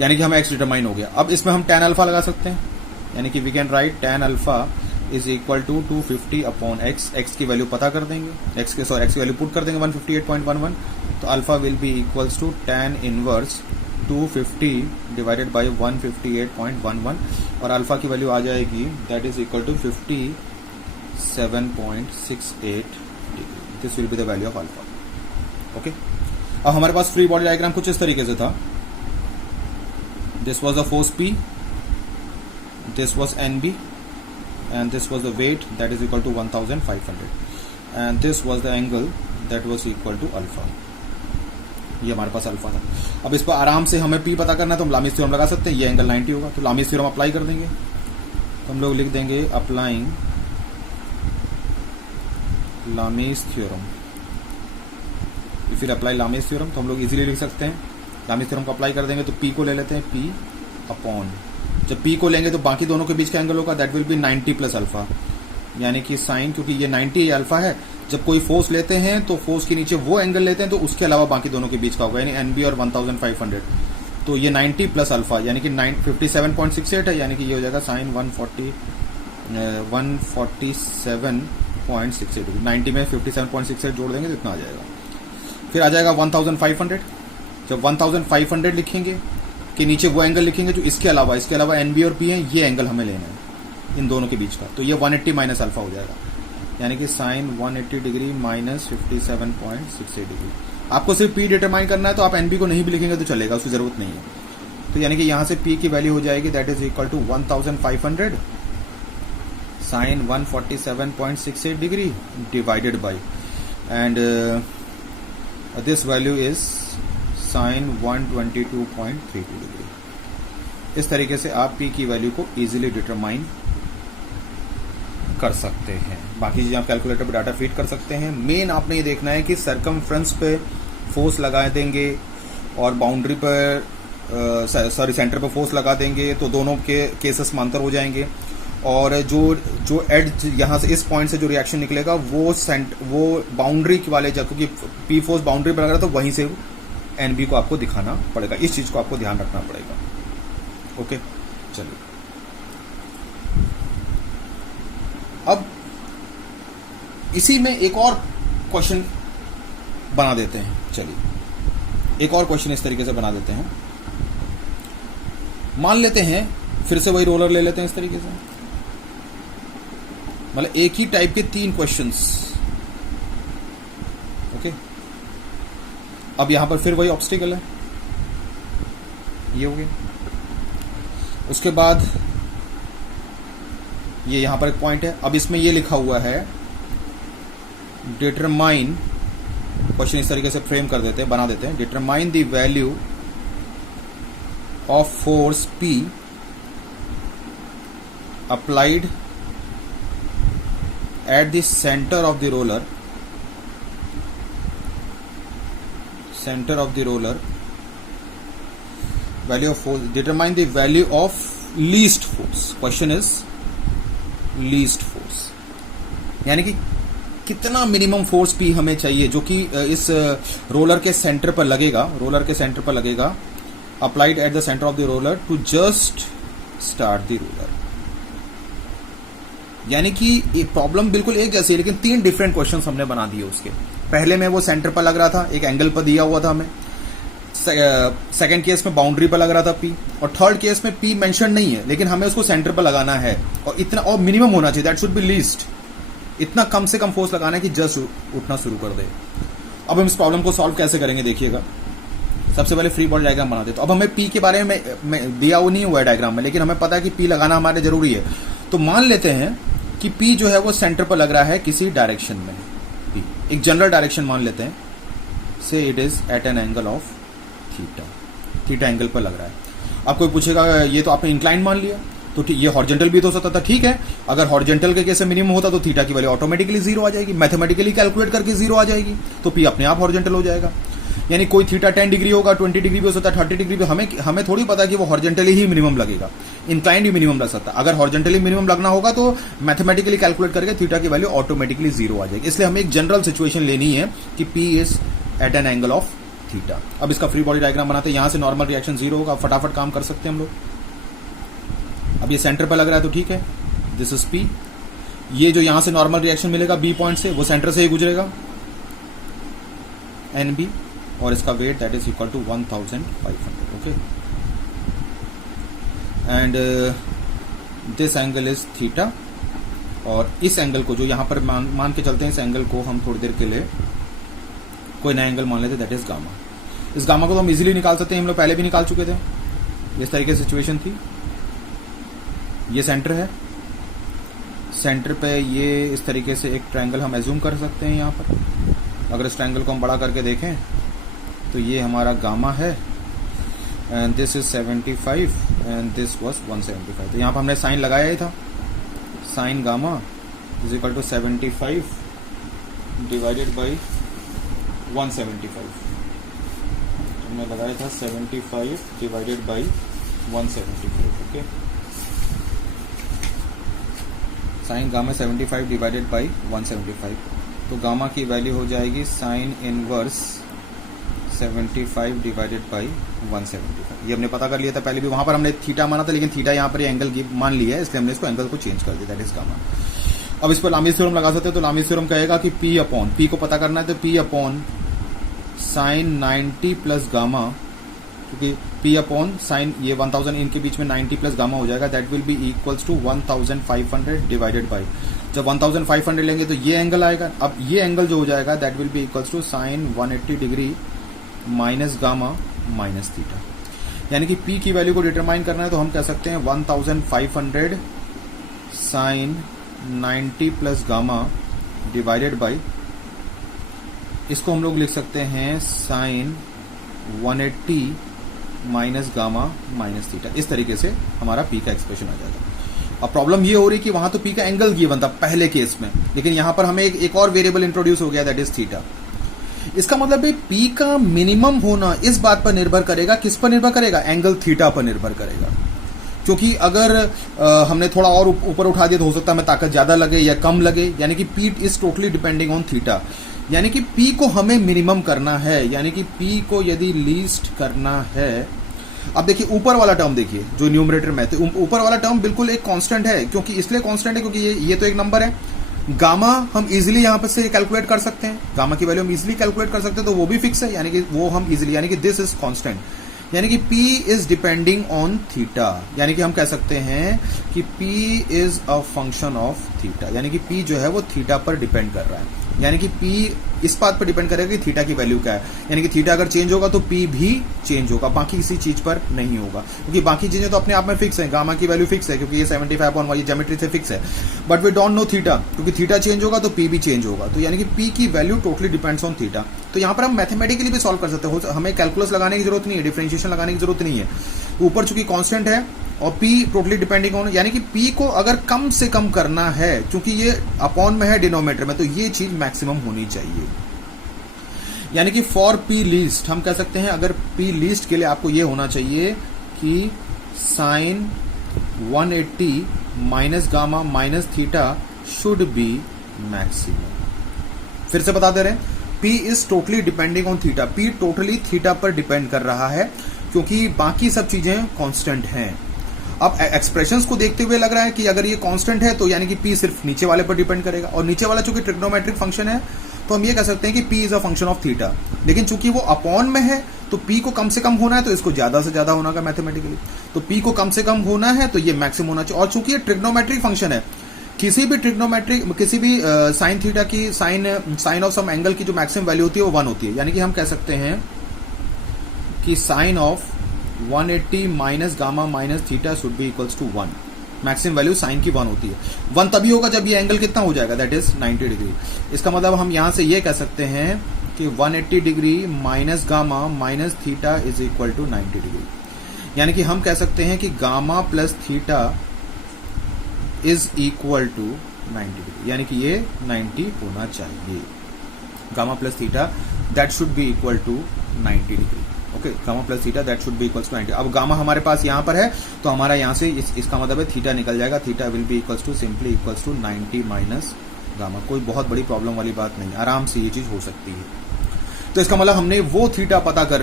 यानी कि हमें एक्स डिटरमाइन हो गया। अब इसमें हम tan अल्फा लगा सकते हैं, यानी कि we can write tan alpha is equal to 250 upon X. X की वैल्यू पता कर देंगे, एक्स की वैल्यू पुट कर देंगे 158.11। तो alpha will be equals to tan inverse 250 divided by 158.11 और अल्फा की वैल्यू आ जाएगी that is equal to 57.68 degree. This will be the value of alpha. Okay, अब हमारे पास फ्री बॉडी डायग्राम कुछ इस तरीके से था। This was the force P, this was NB and this was the weight that is equal to 1500 and this was the angle that was equal to alpha। ये हमारे पास alpha था। अब इस पर आराम से हमें P पता करना है तो हम लामीज थ्योरम लगा सकते हैं। ये एंगल 90 होगा तो लामीज थ्योरम अप्लाई कर देंगे। तो हम लोग लिख देंगे अप्लाइंग लामीज थ्योरम। फिर अप्लाई लामीज थ्योरम तो हम लोग इजीली लिख सकते हैं। लामीज थ्योरम को अप्लाई कर देंगे तो P को ले लेते हैं, P अपॉन, जब P को लेंगे तो बाकी दोनों के बीच का एंगल होगा that will B 90 plus alpha, यानी कि साइन, क्योंकि ये 90 अल्फा है, जब कोई फोर्स लेते हैं तो फोर्स के नीचे वो एंगल लेते हैं तो उसके अलावा बाकी दोनों के बीच का होगा, यानी NB और 1500। तो ये 90 प्लस अल्फा यानी कि 57.68 है, यानी कि ये हो जाएगा साइन 147.68 डिग्री। 90 में 57.68 जोड़ देंगे तो इतना आ जाएगा। फिर आ जाएगा 1500। जब 1500 लिखेंगे के नीचे वो एंगल लिखेंगे जो इसके अलावा NB और P है, ये एंगल हमें लेना है इन दोनों के बीच का। तो ये 180 माइनस अल्फा हो जाएगा, यानी कि साइन 180 डिग्री माइनस 57.68 डिग्री। आपको सिर्फ P डिटरमाइन करना है तो आप NB को नहीं भी लिखेंगे तो चलेगा, उसकी जरूरत नहीं है। तो यानी कि यहां से P की वैल्यू हो जाएगी that is equal to 1500 sine 147.68 degree divided by and this value is sine 122.32 degree. इस तरीके से आप P की वैल्यू को इजीली डिटरमाइन कर सकते हैं। बाकी चीजें आप कैलकुलेटर पर डाटा फीड कर सकते हैं। मेन आपने ये देखना है कि सरकमफ्रेंस पे फोर्स लगा देंगे और बाउंड्री पर सेंटर पे फोर्स लगा देंगे तो दोनों के केसेस समांतर हो जाएंगे और जो एज यहाँ से इस पॉइंट से जो रिएक्शन निकलेगा वो बाउंड्री वाले जगह, क्योंकि P फोर्स बाउंड्री पर लग रहा है तो वहीं से NB को आपको दिखाना पड़ेगा। इस चीज को आपको ध्यान रखना पड़ेगा। ओके, चलिए अब इसी में एक और क्वेश्चन बना देते हैं। चलिए एक और क्वेश्चन इस तरीके से बना देते हैं। मान लेते हैं फिर से वही रोलर ले लेते हैं इस तरीके से, मतलब एक ही टाइप के 3 क्वेश्चंस। ओके, अब यहां पर फिर वही ऑब्स्टिकल है, ये हो गया। उसके बाद ये यहां पर एक पॉइंट है। अब इसमें ये लिखा हुआ है डिटरमाइन, क्वेश्चन इस तरीके से फ्रेम कर देते हैं, बना देते हैं। Determine the value of force P applied at the center of the roller, value of force, determine the value of least force, question is least force, यानी कि कितना मिनिमम फोर्स पी हमें चाहिए जो कि इस रोलर के सेंटर पर लगेगा, applied at the centre of the roller to just start the roller. यानी कि प्रॉब्लम बिल्कुल एक जैसी है, लेकिन 3 डिफरेंट क्वेश्चंस हमने बना दिए उसके। पहले में वो सेंटर पर लग रहा था, एक एंगल पर दिया हुआ था हमें। सेकंड केस में बाउंड्री पर लग रहा था पी, और थर्ड केस में पी मेंशन नहीं है, लेकिन हमें उसको सेंटर पर लगाना है, और इतना और मिनिमम होना चाहिए, दैट शुड बी लीस्ट। इतना कम से कम फोर्स लगाना है कि जस्ट उठना शुरू कर दे। अब हम इस प्रॉब्लम को सॉल्व कैसे करेंगे देखिएगा। सबसे पहले फ्री बॉडी डायग्राम बना देते। अब हमें पी के बारे में दिया वो नहीं हुआ है डायग्राम में, लेकिन हमें पता है कि पी लगाना हमारे जरूरी है। तो मान लेते हैं कि पी जो है वो सेंटर पर लग रहा है किसी डायरेक्शन में, पी एक जनरल डायरेक्शन मान लेते हैं, say it is at an angle of theta angle पर लग रहा है। अब कोई पूछेगा ये तो आपने इंक्लाइन मान लिया, तो ये हॉरिजॉन्टल भी तो हो सकता था। ठीक है, अगर हॉरिजॉन्टल के केस में मिनिमम होता तो थीटा की वैल्यू ऑटोमेटिकली 0 आ जाएगी, मैथमेटिकली कैलकुलेट करके 0 आ जाएगी, तो पी अपने आप हॉरिजॉन्टल हो जाएगा। यानी कोई थीटा 10 डिग्री होगा, 20 डिग्री भी हो सकता है, 30 डिग्री भी, हमें थोड़ी पता कि वो हॉरिजॉन्टली ही मिनिमम लगेगा, इंक्लाइंड भी मिनिमम लग सकता है। अगर हॉरिजॉन्टली मिनिमम लगना होगा तो मैथमेटिकली कैलकुलेट करके थीटा की वैल्यू ऑटोमेटिकली 0 आ जाएगी। इसलिए हमें एक जनरल सिचुएशन लेनी है कि P is at an angle of theta. अब इसका फ्री बॉडी डायग्राम बनाते हैं। यहां से नॉर्मल रिएक्शन 0 होगा, फटाफट काम कर सकते हैं हम लोग। अब ये सेंटर पर लग रहा है तो ठीक है, दिस इज पी। ये जो यहां से नॉर्मल रिएक्शन मिलेगा बी पॉइंट से, वो सेंटर से ही गुजरेगा, एन बी, और इसका weight that is equal to 1500, okay. And this angle is theta, और इस एंगल को जो यहां पर मान के चलते हैं, इस एंगल को हम थोड़ी देर के लिए कोई नया एंगल मान लेते हैं, दैट इज गामा। इस गामा को तो हम इजीली निकाल सकते हैं, हम लोग पहले भी निकाल चुके थे। इस तरीके से सिचुएशन थी, ये सेंटर है, सेंटर पे ये इस तरीके से एक ट्रायंगल हम एज्यूम कर सकते हैं यहाँ पर। अगर इस ट्रायंगल को हम बड़ा करके देखें तो ये हमारा गामा है, and this is 75 and this was 175। तो यहाँ पर हमने साइन लगाया ही था, sine gamma is equal to 75 divided by 175। हमने लगाया था 75 divided by 175, okay. Sine gamma 75 divided by 175, तो गामा की वैल्यू हो जाएगी साइन इनवर्स 75 डिवाइडेड बाई 175। ये हमने पता कर लिया था पहले भी, वहां पर हमने थीटा माना था, लेकिन थीटा यहाँ पर एंगल मान लिया है, इसलिए हमने इसको एंगल को चेंज कर दिया, दैट इज गामा। अब इस पर लामीज थ्योरम लगा सकते हैं, तो लामीज थ्योरम कहेगा कि पी को पता करना है, तो P upon sine 90 plus gamma, क्योंकि पी अपॉन साइन ये 1000 इनके बीच में 90 प्लस गामा हो जाएगा, that will be equals to 1500 divided by, जब 1500 लेंगे तो ये एंगल आएगा। अब ये एंगल जो हो जाएगा that will be equals to sine 180 degree minus gamma minus theta. यानी कि पी की वैल्यू को डिटरमाइन करना है तो हम कह सकते हैं 1500 sine 90 plus gamma divided by, इसको हम लोग लिख सकते हैं sine 180 minus gamma minus theta. इस तरीके से हमारा पी का एक्सप्रेशन आ जाएगा। अब प्रॉब्लम ये हो रही कि वहां तो पी का एंगल गिवन था पहले केस में, लेकिन यहां पर हमें एक और वेरिएबल इंट्रोड्यूस हो गया, दैट इज थीटा। इसका मतलब है पी का मिनिमम होना इस बात पर निर्भर करेगा, किस पर निर्भर करेगा, एंगल थीटा पर निर्भर करेगा। क्योंकि अगर हमने थोड़ा और ऊपर उठा दिया तो हो सकता है हमें ताकत ज्यादा लगे या कम लगे, यानी कि P is totally depending on theta. यानी कि पी को हमें मिनिमम करना है, यानी कि पी को यदि लीस्ट करना है। अब देखिए ऊपर वाला टर्म देखिए जो न्यूमरेटर में, तो ऊपर वाला टर्म बिल्कुल एक कांस्टेंट है, क्योंकि इसलिए कांस्टेंट है क्योंकि ये तो एक नंबर है। गामा हम इजीली यहां पर से कैलकुलेट कर सकते हैं, गामा की वैल्यू हम इजीली कैलकुलेट कर सकते हैं, तो वो भी फिक्स है, यानी कि वो हम इजीली, यानी कि दिस इज कांस्टेंट, यानी कि P is depending on theta. यानी कि हम कह सकते हैं कि P is a function of theta, यानी कि P जो है वो थीटा पर डिपेंड कर रहा है। यानी कि P इस बात पर डिपेंड करेगा कि थीटा की वैल्यू क्या है, यानी कि थीटा अगर चेंज होगा तो P भी चेंज होगा, बाकी किसी चीज पर नहीं होगा, क्योंकि बाकी चीजें तो अपने आप में फिक्स है। गामा की वैल्यू फिक्स है क्योंकि ये 75 ये ज्योमेट्री से फिक्स है, but we don't know theta, क्योंकि थीटा चेंज होगा तो P भी चेंज होगा। तो यानी कि P की value totally depends on theta. तो यहाँ पर हम मैथमेटिकली भी सॉल्व कर सकते हैं, हमें कैलकुलस लगाने की जरूरत नहीं है, डिफरेंशिएशन लगाने की जरूरत नहीं है। ऊपर चूंकि कांस्टेंट है और P टोटली डिपेंडिंग ऑन, यानी कि P को अगर कम से कम करना है, क्योंकि ये अपॉन में है डिनोमिनेटर में, तो ये चीज मैक्सिमम होनी चाहिए। यानी कि फॉर P लीस्ट हम कह सकते हैं, अगर P लीस्ट के लिए आपको ये होना चाहिए कि sine 180 minus gamma minus theta should be maximum. फिर से बता दे रहे हैं, P is totally depending on theta. P totally theta पर डिपेंड कर रहा है क्योंकि बाकी सब चीजें कांस्टेंट हैं। अब एक्सप्रेशंस को देखते हुए लग रहा है कि अगर ये कांस्टेंट है तो यानी कि P सिर्फ नीचे वाले पर डिपेंड करेगा, और नीचे वाला चूंकि ट्रिग्नोमेट्रिक फंक्शन है तो हम ये कह सकते हैं कि P is a function of theta. लेकिन चूंकि वो अपॉन में है तो P को कम से कम होना है तो इसको ज्यादा से ज्यादा होना होगा मैथमेटिकली। तो P को कम से कम होना है तो ये मैक्सिमम होना चाहिए। और चूंकि ये ट्रिग्नोमेट्रिक फंक्शन है, किसी भी ट्रिग्नोमेट्रिक किसी भी साइन थीटा की साइन ऑफ सम एंगल की जो मैक्सिमम वैल्यू होती है वो 1 होती है। यानी कि हम कह सकते हैं कि sine of 180 minus gamma minus theta should be equals to 1। Maximum value sine की 1 होती है। 1 तभी होगा जब ये एंगल कितना हो जाएगा, दैट इज 90 डिग्री। इसका मतलब हम यहां से ये कह सकते हैं कि 180 degree minus gamma minus theta is equal to 90 degree. यानी कि हम कह सकते हैं कि gamma plus theta is equal to 90 degree, यानी कि ये 90 होना चाहिए। Gamma plus theta that should be equal to 90 degree. Okay, gamma plus theta that should be equal to 90। अब गामा हमारे पास यहां पर है तो हमारा यहां से इसका मतलब है थीटा निकल जाएगा। Theta will be equals to simply equals to 90 minus gamma. कोई बहुत बड़ी प्रॉब्लम वाली बात नहीं, आराम से ये चीज हो सकती है। तो इसका मतलब हमने वो थीटा पता कर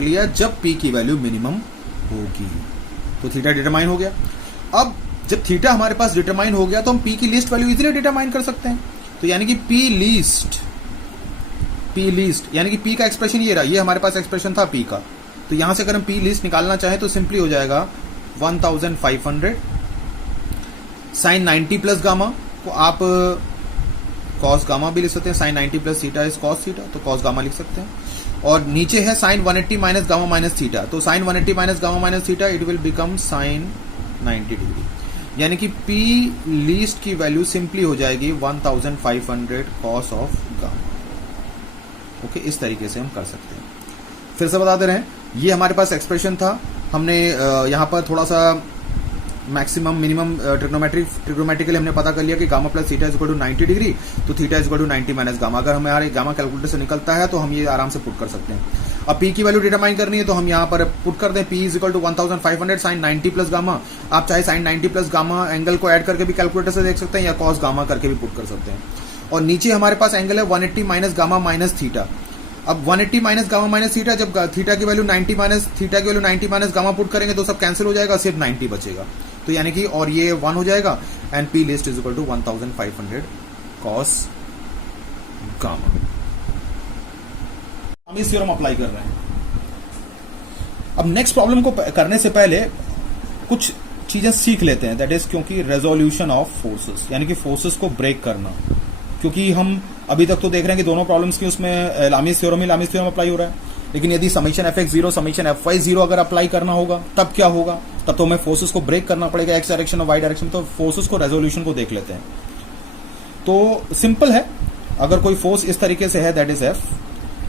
लिया जब P की वैल्यू मिनिमम होगी। तो थीटा डिटरमाइन हो गया। अब जब थीटा हमारे पास डिटरमाइन हो गया तो हम P की लीस्ट वैल्यू इजीली डिटरमाइन कर सकते हैं। तो यानी कि P लीस्ट यानी कि P का एक्सप्रेशन ये रहा, ये हमारे पास एक्सप्रेशन था P का। तो यहां से अगर हम P लीस्ट निकालना चाहें तो सिंपली हो जाएगा 1500 साइन 90 प्लस गामा को आप कॉस गामा भी लिख सकते हैं। Sine 90 plus theta is cos theta, तो कॉस गामा लिख सकते हैं। और नीचे है sine 180 minus gamma minus theta, तो sine 180 minus gamma minus theta it will become sine 90 degree. यानी कि P लीस्ट की वैल्यू सिंपली हो जाएगी 1500 कॉस ऑफ गामा। ओके, इस तरीके से हम कर सकते हैं। फिर से बता दे रहे हैं, ये हमारे पास एक्सप्रेशन था। हमने यहां पर थोड़ा सा मैक्सिमम मिनिमम ट्रिग्नोमेट्रिकली हमने पता कर लिया कि gamma plus theta is equal to 90 degree, तो theta is equal to 90 minus gamma. अगर हमारे गामा कैलकुलेटर से निकलता है तो हम ये आराम से पुट कर सकते हैं। अब P की वैल्यू डिटरमाइन करनी है तो हम यहाँ पर पुट कर दें P is equal to 1500 sine 90 plus gamma. आप चाहे साइन 90 प्लस गामा एंगल को ऐड करके भी कैलकुलेटर से देख सकते हैं या कॉस गामा करके भी पुट कर सकते हैं। और नीचे हमारे पास एंगल है 180 माइनस गामा माइनस थीटा। अब 180 माइनस गामा माइनस थीटा, जब थीटा की वैल्यू 90 माइनस थीटा की वैल्यू 90 माइनस गामा पुट करेंगे तो सब कैंसिल हो जाएगा, सिर्फ 90 बचेगा। तो यानी कि और ये 1 हो जाएगा and P list is equal to 1500 cos gamma. हम इस थ्योरम अप्लाई कर रहे हैं। अब नेक्स्ट प्रॉब्लम को करने से पहले कुछ चीजें सीख लेते हैं, दैट इज क्योंकि रेजोल्यूशन ऑफ फोर्सेस, यानी कि फोर्सेस को ब्रेक करना। क्योंकि हम अभी तक तो देख रहे हैं कि दोनों प्रॉब्लम्स की उसमें लामीज थ्योरम अप्लाई हो रहा है, लेकिन यदि समेशन fx0 समेशन fy0 अगर अप्लाई करना होगा तब क्या होगा, तब तो हमें फोर्सेस को ब्रेक करना पड़ेगा एक्स डायरेक्शन और वाई डायरेक्शन। तो फोर्सेस को रेजोल्यूशन को देख लेते हैं। तो सिंपल है, अगर कोई फोर्स इस तरीके से है that is F,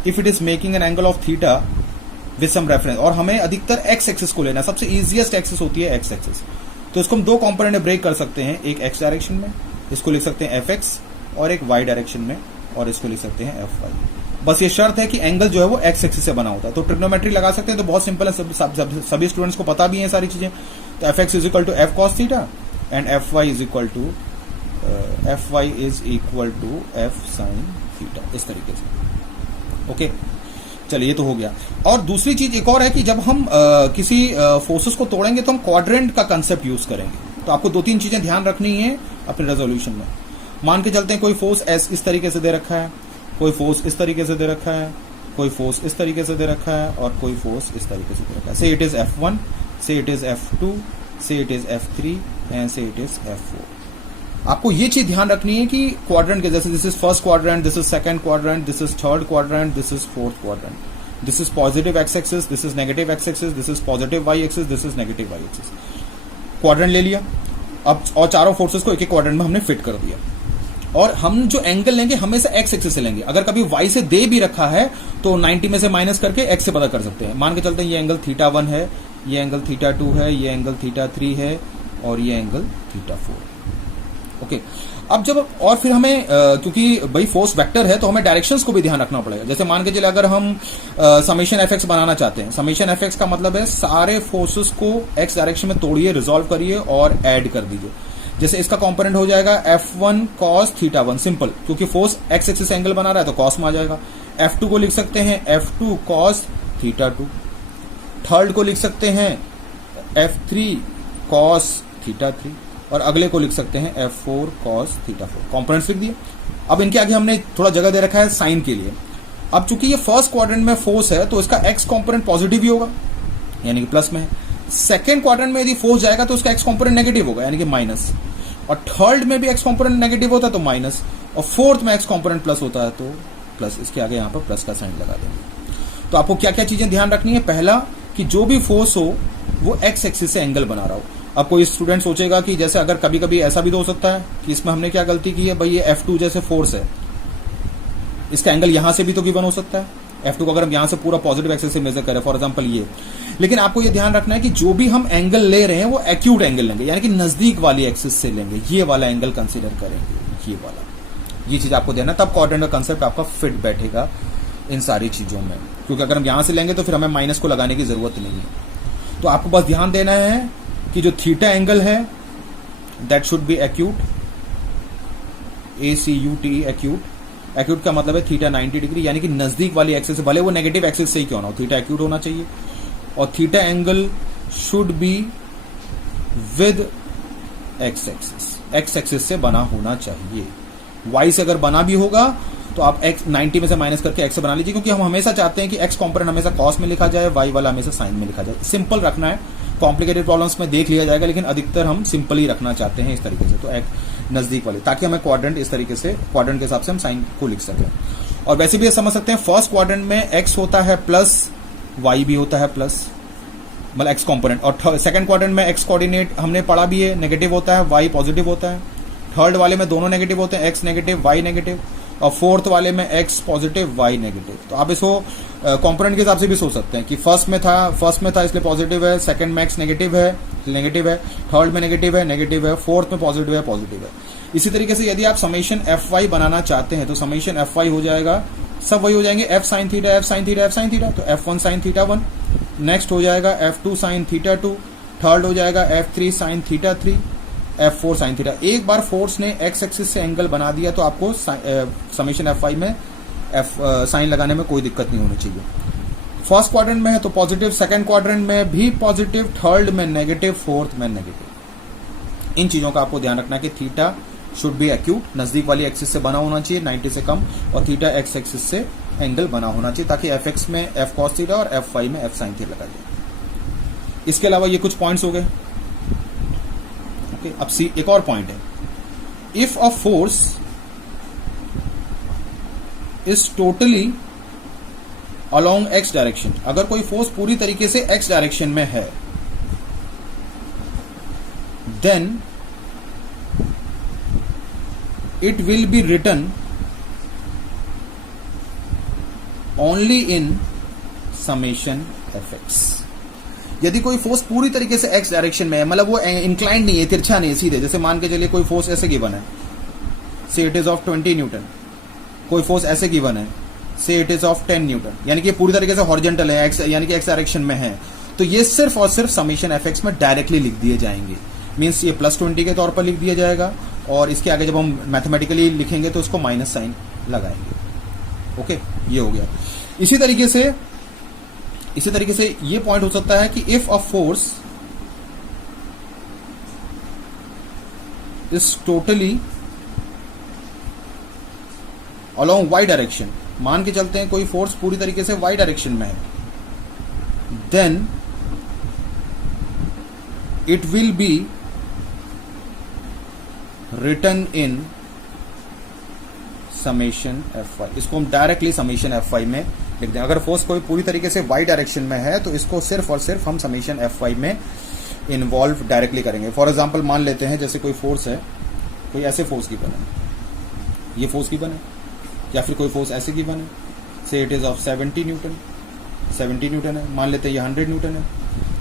if it is making an angle of theta with some reference, और हमें अधिकतर एक्स एक्सिस को लेना है, सबसे इजीएस्ट एक्सिस होती है एक्स एक्सिस। तो इसको हम दो कंपोनेंट में ब्रेक कर सकते हैं, एक एक्स डायरेक्शन में, इसको लिख सकते हैं Fx, और एक वाई डायरेक्शन में, और इसको लिख सकते हैं Fy। बस ये शर्त है कि एंगल जो है वो एक्स एक्सिस से बना होता है। तो ट्रिग्नोमेट्री लगा सकते हैं, तो बहुत सिंपल है, सभी स्टूडेंट्स को पता भी है सारी चीजें। तो Fx is equal to F cos theta and Fy is equal to F sin theta, इस तरीके से। ओके, चलिए ये तो हो गया। और दूसरी चीज एक और है कि जब हम किसी फोर्सेस को तोड़ेंगे तो हम क्वाड्रेंट का कंसेप्ट यूज करेंगे। तो आपको 2-3 चीजें ध्यान रखनी है अपने रेजोल्यूशन में। मान के चलते हैं कोई फोर्स एस इस तरीके से दे रखा है, कोई फोर्स इस तरीके से दे रखा है, कोई फोर्स इस तरीके से दे रखा है, और कोई फोर्स इस तरीके से दे रखा है। से इट इज F1, से इट इज F2, से इट इज F3 एंड से इट इज F4। आपको ये चीज ध्यान रखनी है कि क्वाड्रेंट के जैसे this is first quadrant, this is second quadrant, this is third quadrant, this is fourth quadrant, this is positive x axis, this is negative x axis, this is positive y axis, this is negative y axis. Quadrant ले लिया अब, और चारों forces को एक एक quadrant में हमने फिट कर दिया। और हम जो एंगल लेंगे हमेशा एक्स एक्सिस से लेंगे। अगर कभी वाई से दे भी रखा है तो 90 में से माइनस करके एक्स से पता कर सकते हैं। मान के चलते हैं ये एंगल θ1 है, ये एंगल θ2 है, ये एंगल θ3 है, और ये एंगल θ4। ओके, अब जब और फिर हमें क्योंकि भाई फोर्स वेक्टर है तो हमें डायरेक्शंस को भी ध्यान रखना पड़ेगा। जैसे मान के चले अगर हम समेशन एफ एक्स बनाना चाहते हैं, समेशन एफ एक्स का मतलब है सारे फोर्सेस को एक्स डायरेक्शन में तोड़िए, रिजॉल्व करिए और ऐड कर दीजिए। जैसे इसका कंपोनेंट हो जाएगा F1 cos θ1, सिंपल, क्योंकि फोर्स एक्स एक्सिस एंगल बना रहा है तो कॉस में आ जाएगा। F2 को लिख सकते हैं F2 cos θ2, थर्ड को लिख सकते हैं F3 cos θ3 और अगले को लिख सकते हैं F4 cos θ4। कंपोनेंट्स लिख दिए। अब इनके आगे हमने थोड़ा जगह दे रखा है साइन के लिए। अब चूंकि ये फर्स्ट क्वाड्रेंट में फोर्स है तो इसका एक्स कंपोनेंट पॉजिटिव ही होगा, यानी कि प्लस में है। सेकेंड क्वाड्रेंट में यदि फोर्स जाएगा तो उसका एक्स कंपोनेंट नेगेटिव होगा, यानी कि माइनस। और थर्ड में भी एक्स कंपोनेंट नेगेटिव होता है तो माइनस, और फोर्थ में एक्स कंपोनेंट प्लस होता है तो प्लस। इसके आगे यहां पर प्लस का साइन लगा देंगे। तो आपको क्या क्या चीजें ध्यान रखनी है? पहला कि जो भी फोर्स हो वो एक्स एक्सिस से एंगल बना रहा हो। अब कोई स्टूडेंट सोचेगा कि जैसे अगर कभी कभी ऐसा भी तो हो सकता है कि इसमें हमने क्या गलती की है, भाई ये F2 जैसे फोर्स है, इसका एंगल यहां से भी तो गिवन हो सकता है। F2 को अगर हम यहां से पूरा पॉजिटिव एक्सिस से मेजर करें, फॉर एग्जांपल ये, लेकिन आपको ये ध्यान रखना है कि जो भी हम एंगल ले रहे हैं वो एक्यूट एंगल लेंगे, यानी कि नजदीक वाली एक्सिस से लेंगे। ये वाला एंगल कंसीडर करेंगे, ये वाला। ये चीज आपको देना, तब क्वाड्रेंट का कंसेप्ट आपका फिट बैठेगा इन सारी चीजों में। क्योंकि अगर हम यहां से लेंगे तो फिर हमें माइनस को लगाने की जरूरत नहीं है। तो आपको बस ध्यान देना है कि जो थीटा एंगल है that should B acute, ACUT, acute. Acute का मतलब है थीटा 90 डिग्री, यानी कि नजदीक वाली एक्सिस से, भले वो नेगेटिव एक्सिस से ही क्यों ना हो, थीटा एक्यूट होना चाहिए। और theta angle should be with x axis, x axis से बना होना चाहिए। वाई से अगर बना भी होगा तो आप एक्स 90 में से माइनस करके एक्स से बना लीजिए, क्योंकि हम हमेशा चाहते हैं कि एक्स कंपोनेंट हमेशा कॉस में लिखा जाए, वाई वाला हमेशा साइन में लिखा जाए। सिंपल रखना है, कॉम्प्लिकेटेड प्रॉब्लम्स में देख लिया जाएगा, लेकिन अधिकतर हम सिंपल ही रखना चाहते हैं इस तरीके से। तो एक नजदीक वाले, ताकि हमें क्वाड्रेंट इस तरीके से, क्वाड्रेंट के हिसाब से हम साइन को लिख सकें। और वैसे भी समझ सकते हैं फर्स्ट क्वाड्रेंट में एक्स होता है प्लस, वाई भी होता है प्लस, मतलब एक्स कंपोनेंट। और सेकंड क्वाड्रेंट में एक्स कोऑर्डिनेट हमने पढ़ा भी है, नेगेटिव होता है, वाई पॉजिटिव होता है। थर्ड वाले में दोनों नेगेटिव होते हैं, एक्स नेगेटिव वाई नेगेटिव। और फोर्थ वाले में एक्स पॉजिटिव वाई नेगेटिव। तो आप इसको कंपोनेंट के हिसाब से भी सोच सकते हैं कि फर्स्ट में था इसलिए पॉजिटिव है, सेकंड में एक्स नेगेटिव है, थर्ड में नेगेटिव है, फोर्थ में पॉजिटिव है। इसी तरीके से यदि आप समेशन एफ वाई बनाना चाहते हैं तो समेशन एफ वाई हो जाएगा, सब वही हो जाएंगे, एफ साइन थीटा, तो F1 साइन θ1, नेक्स्ट हो जाएगा F2 साइन θ2, थर्ड हो जाएगा F3 sign θ3, F4 sine theta. एक बार फोर्स ने एक्स एक्सिस से एंगल बना दिया तो आपको समेशन एफ वाई में साइन लगाने में कोई दिक्कत नहीं होनी चाहिए। फर्स्ट क्वाड्रेंट में है तो पॉजिटिव, सेकंड क्वाड्रेंट में भी पॉजिटिव, थर्ड में नेगेटिव, फोर्थ में नेगेटिव। इन चीजों का आपको ध्यान रखना है कि थीटा शुड बी एक्यूट, नजदीक वाली एक्सिस से बना होना चाहिए 90 से कम, और थीटा एक्स एक्सिस से एंगल बना होना चाहिए, ताकि एफ एक्स में एफ कॉस थीटा और एफ वाई में एफ साइन थीटा लगा जाए। इसके अलावा ये कुछ पॉइंट्स हो गए। ओके, अब सी एक और पॉइंट है, if a force is totally along x direction, अगर कोई फोर्स पूरी तरीके से एक्स डायरेक्शन में है, then it will be written only in summation fx। यदि कोई फोर्स पूरी तरीके से x डायरेक्शन में है, मतलब वो इंक्लाइंड नहीं है, तिरछा नहीं है, सीधे, जैसे मान के चलिए कोई फोर्स ऐसे गिवन है, से इट इज ऑफ 20 न्यूटन, कोई फोर्स ऐसे गिवन है, से इट इज ऑफ 10 न्यूटन, यानी कि पूरी तरीके से हॉरिजॉन्टल है, x यानी कि x डायरेक्शन में है, तो ये सिर्फ और सिर्फ समेशन fx में डायरेक्टली लिख दिए जाएंगे। मीन्स ये +20 के तौर पर लिख दिया जाएगा, और इसके आगे जब हम मैथमेटिकली लिखेंगे तो इसको माइनस साइन लगाएंगे। ओके, ये हो गया। इसी तरीके से ये पॉइंट हो सकता है कि if a force is totally along y direction, मान के चलते हैं कोई फोर्स पूरी तरीके से वाई डायरेक्शन में है, then it will be written in summation F y. इसको हम डायरेक्टली समेशन एफ वाई में लिख दें। अगर फोर्स कोई पूरी तरीके से वाई डायरेक्शन में है तो इसको सिर्फ और सिर्फ हम समेशन एफ वाई में इन्वॉल्व डायरेक्टली करेंगे। फॉर एग्जांपल मान लेते हैं जैसे कोई फोर्स है, कोई ऐसे फोर्स गिवन है, ये फोर्स गिवन है, या फिर कोई फोर्स ऐसे गिवन है, से इट इज ऑफ 70 न्यूटन है, मान लेते हैं ये 100 न्यूटन है,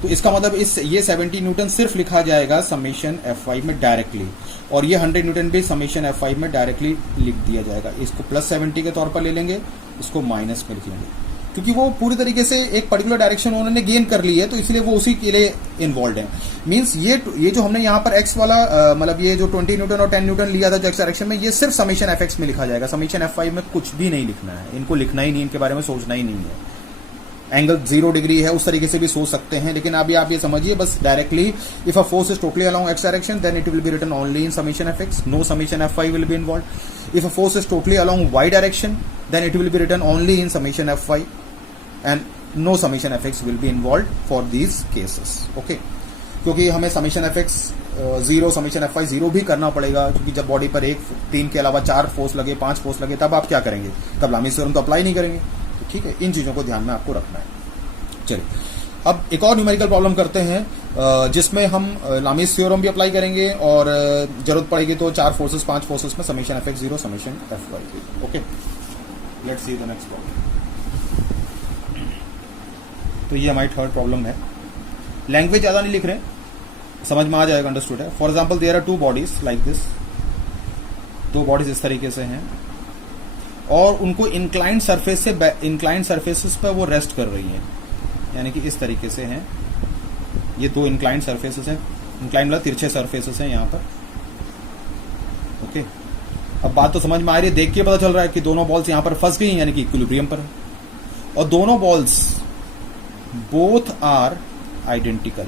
तो इसका मतलब ये 70 न्यूटन सिर्फ लिखा जाएगा समेशन F5 में डायरेक्टली, और ये 100 न्यूटन भी समेशन F5 में डायरेक्टली लिख दिया जाएगा। इसको प्लस 70 के तौर पर ले लेंगे, इसको माइनस में लिख लेंगे, क्योंकि वो पूरी तरीके से एक पर्टिकुलर डायरेक्शन उन्होंने गेन कर ली है, तो इसलिए वो उसी के लिए इन्वॉल्व है। मींस ये जो हमने यहाँ पर x वाला मतलब ये जो 20 न्यूटन और 10 न्यूटन लिया था जो x डायरेक्शन में, ये सिर्फ समेशन Fx में लिखा जाएगा। समेशन F5 में कुछ भी नहीं लिखना है, इनको लिखना ही नहीं, इनके बारे में सोचना ही नहीं है। एंगल 0 डिग्री है, उस तरीके से भी सोच सकते हैं, लेकिन अभी आप ये समझिए बस directly, if a force is totally along x direction then it will be written only in summation Fx, no summation F5 will be involve. If a force is totally along y direction then it will be written only in summation F5 and no summation Fx will be involved for these cases, okay? क्योंकि हमें summation Fx 0 summation Fy 0 भी करना पड़ेगा, क्योंकि जब body पर 3 के अलावा 4 फोर्स लगे, 5 फोर्स लगे, तब आप क्या करेंगे? तब लामीज थ्योरम तो अप्लाई नहीं करेंगे, तो ठीक है, इन चीजों को ध्यान में आपको रखना है। चलिए अब एक और न्यूमेरिकल प्रॉब्लम करते हैं जिसमें हम लामीज थ्योरम भी अप्लाई करेंगे और जरूरत पड़ेगी तो 4 फोर्सेस 5 फोर्सेस में summation Fx 0 summation Fy 0, okay? Let's see the next problem. तो ये हमारी थर्ड प्रॉब्लम है। लैंग्वेज ज्यादा नहीं लिख रहे, समझ में आ जाएगा, अंडरस्टूड है। For example there are 2 bodies like this, 2 bodies इस तरीके से हैं और उनको इंक्लाइंड सरफेसेस पर वो रेस्ट कर रही हैं, यानी कि इस तरीके से हैं। ये 2 इंक्लाइंड सरफेसेस हैं, इंक्लाइंड मतलब तिरछे सरफेसेस हैं यहाँ पर, ओके? अब बात तो समझ में आ रही है, देख के पता चल रहा है कि दोनों बॉल्स यहाँ पर फंस गई हैं, यानी कि इक्विलिब्रियम पर है, और दोनों बॉल्स बोथ आर आइडेंटिकल,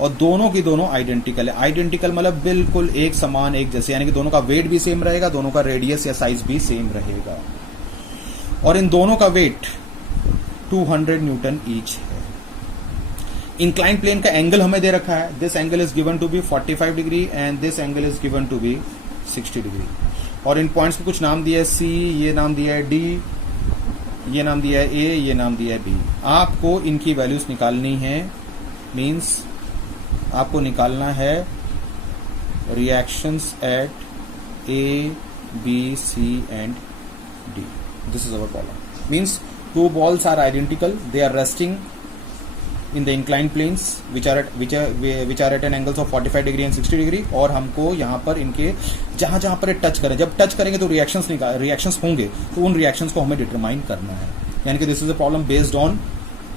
और दोनों की दोनों आइडेंटिकल है। आइडेंटिकल मतलब बिल्कुल एक समान, एक जैसे, यानी कि दोनों का वेट भी सेम रहेगा, दोनों का रेडियस या साइज भी सेम रहेगा, और इन दोनों का वेट 200 न्यूटन ईच है। इंक्लाइंड प्लेन का एंगल हमें दे रखा है, this angle is given to be 45 degree and this angle is given to be 60 degree, और इन पॉइंट्स को कुछ नाम दिया है, सी, ये नाम दिया है डी, ये नाम दिया है ए, ये नाम दिया है बी। आपको इनकी वैल्यूज निकालनी है, मींस आपको निकालना है reactions at A, B, C and D. This is our problem. Means 2 balls are identical, they are resting in the inclined planes which are at an angles of 45 degree and 60 degree, और हमको यहाँ पर इनके जहां पर touch करें, जब touch करेंगे तो रिएक्शंस होंगे, तो उन रिएक्शंस को हमें डिटरमाइन करना है। यानी कि this is a problem based on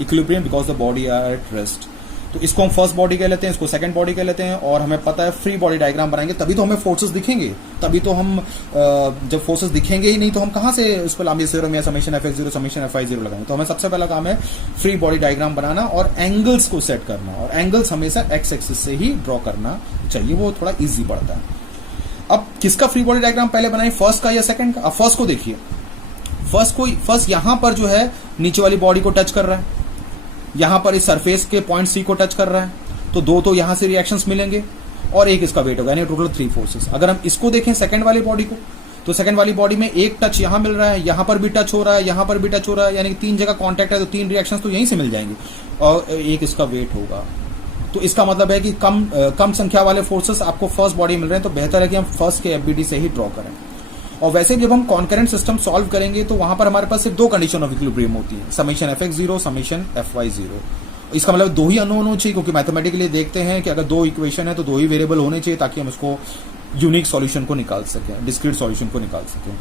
equilibrium because the body are at rest. तो इसको हम फर्स्ट बॉडी कह लेते हैं, इसको सेकंड बॉडी कह लेते हैं, और हमें पता है फ्री बॉडी डायग्राम बनाएंगे तभी तो हमें फोर्सेस दिखेंगे, तभी तो हम जब फोर्सेस दिखेंगे ही नहीं तो हम कहां से उस पर लामीज थ्योरम या समेशन Fx 0 समेशन Fy 0 लगाएंगे। तो हमें सबसे पहला काम है फ्री बॉडी डायग्राम बनाना और एंगल्स को सेट करना, और एंगल्स हमेशा एक्स एक्सिस से ही ड्रॉ करना चाहिए, वो थोड़ा ईजी पड़ता है। अब किसका फ्री बॉडी डायग्राम पहले बनाए, फर्स्ट का या सेकंड का? अब फर्स्ट को देखिए, फर्स्ट यहां पर जो है नीचे वाली बॉडी को टच कर रहा है, यहां पर इस सरफेस के पॉइंट सी को टच कर रहा है, तो 2 तो यहां से रिएक्शंस मिलेंगे और एक इसका वेट होगा, यानी टोटल 3 फोर्सेस। अगर हम इसको देखें सेकंड वाली बॉडी को, तो सेकंड वाली बॉडी में एक टच यहां मिल रहा है, यहां पर भी टच हो रहा है, यहां पर भी टच हो रहा है, यानी कि 3 जगह कांटेक्ट है, तो 3 रिएक्शंस तो यहीं से मिल जाएंगे, और एक इसका वेट होगा। तो इसका मतलब है कि कम संख्या वाले फोर्सेस आपको फर्स्ट बॉडी मिल रहे हैं, तो बेहतर है कि हम फर्स्ट के एफबीडी से ही ड्रॉ करें। और वैसे जब हम कॉन्करेंट सिस्टम सॉल्व करेंगे तो वहां पर हमारे पास सिर्फ 2 कंडीशन ऑफ इक्विलिब्रियम होती है, समेशन Fx 0 समेशन Fy 0। इसका मतलब 2 ही अननोन होने चाहिए, क्योंकि मैथमेटिकली देखते हैं कि अगर 2 इक्वेशन है तो 2 ही वेरिएबल होने चाहिए ताकि हम उसको यूनिक सॉल्यूशन को निकाल सकें, डिस्क्रीट सॉल्यूशन को निकाल सकें।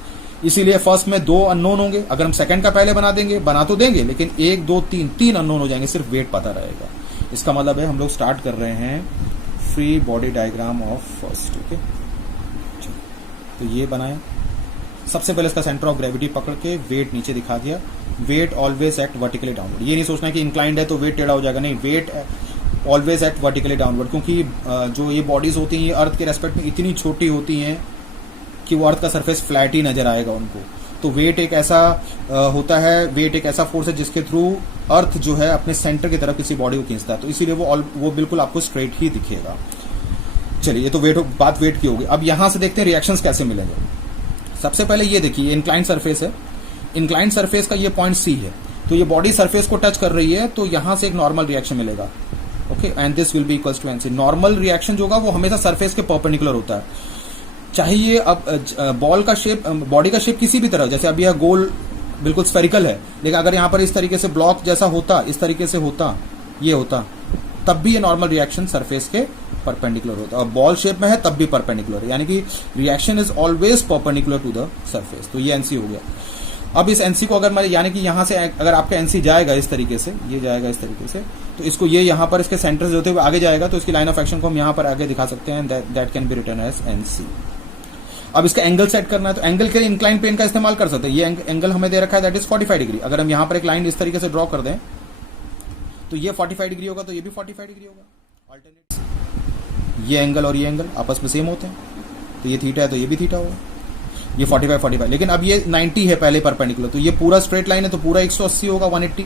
इसीलिए फर्स्ट में 2 अननोन होंगे। अगर हम सेकंड का पहले बना तो देंगे, लेकिन 1 2 3 अननोन हो जाएंगे, सिर्फ वेट पता रहेगा। इसका मतलब है हम लोग स्टार्ट कर रहे हैं free body diagram of first, okay? तो ये बनाए, सबसे पहले इसका सेंटर ऑफ ग्रेविटी पकड़ के वेट नीचे दिखा दिया। Weight always act vertically downward, ये नहीं सोचना कि इंक्लाइंड है तो वेट टेढ़ा हो जाएगा, नहीं, weight always act vertically downward, क्योंकि जो ये बॉडीज होती हैं ये अर्थ के रेस्पेक्ट में इतनी छोटी होती हैं कि वो अर्थ का सरफेस फ्लैट ही नजर आएगा उनको। तो वेट एक ऐसा होता है, वेट एक ऐसा फोर्स है जिसके थ्रू अर्थ जो है अपने सेंटर की तरफ किसी बॉडी को खींचता है, तो इसीलिए वो बिल्कुल आपको स्ट्रेट ही दिखेगा। चलिए, ये तो बात वेट की होगी। अब यहां से देखते हैं रिएक्शंस कैसे मिलेंगे। सबसे पहले ये देखिए, इंक्लाइंड सरफेस है, इंक्लाइंड सरफेस का ये पॉइंट सी है, तो ये बॉडी सरफेस को टच कर रही है, तो यहां से एक नॉर्मल रिएक्शन मिलेगा, okay? And this will be equals to N C. Normal reaction जो होगा वो हमेशा सरफेस के परपेंडिकुलर होता है, चाहे ये अब बॉल का शेप, बॉडी का शेप किसी भी तरह, जैसे अब यह गोल बिल्कुल स्फेरिकल है, लेकिन अगर यहाँ पर इस तरीके से ब्लॉक जैसा होता, इस तरीके से होता, ये होता, तब भी ये नॉर्मल रिएक्शन सरफेस के परपेंडिकुलर होता है, और बॉल शेप में है तब भी परपेंडिकुलर है, यानी कि reaction is always perpendicular to the surface. तो ये एनसी हो गया। अब इस एनसी को अगर मैं, यानी कि यहां से अगर आपका एनसी जाएगा इस तरीके से, ये जाएगा इस तरीके से, तो इसको ये यहां पर इसके सेंटर से होते हुए आगे जाएगा, तो इसकी लाइन ऑफ एक्शन को हम यहां पर आगे दिखा सकते हैं, that can be written as N C. अब इसका एंगल सेट करना है, तो एंगल के लिए इंक्लाइन प्लेन का इस्तेमाल कर सकते हैं। ये एंगल हमें दे रखा है दैट इज 45 डिग्री। अगर हम यहां पर एक लाइन इस तरीके से ड्रॉ कर दें तो ये 45 डिग्री होगा, तो ये भी 45 डिग्री होगा। अल्टरनेट ये एंगल और ये एंगल आपस में सेम होते हैं, तो ये थीटा है तो ये भी थीटा होगा, ये 45 लेकिन अब ये 90 है पहले परपेंडिकुलर, तो ये पूरा स्ट्रेट लाइन है तो पूरा 180 होगा 180,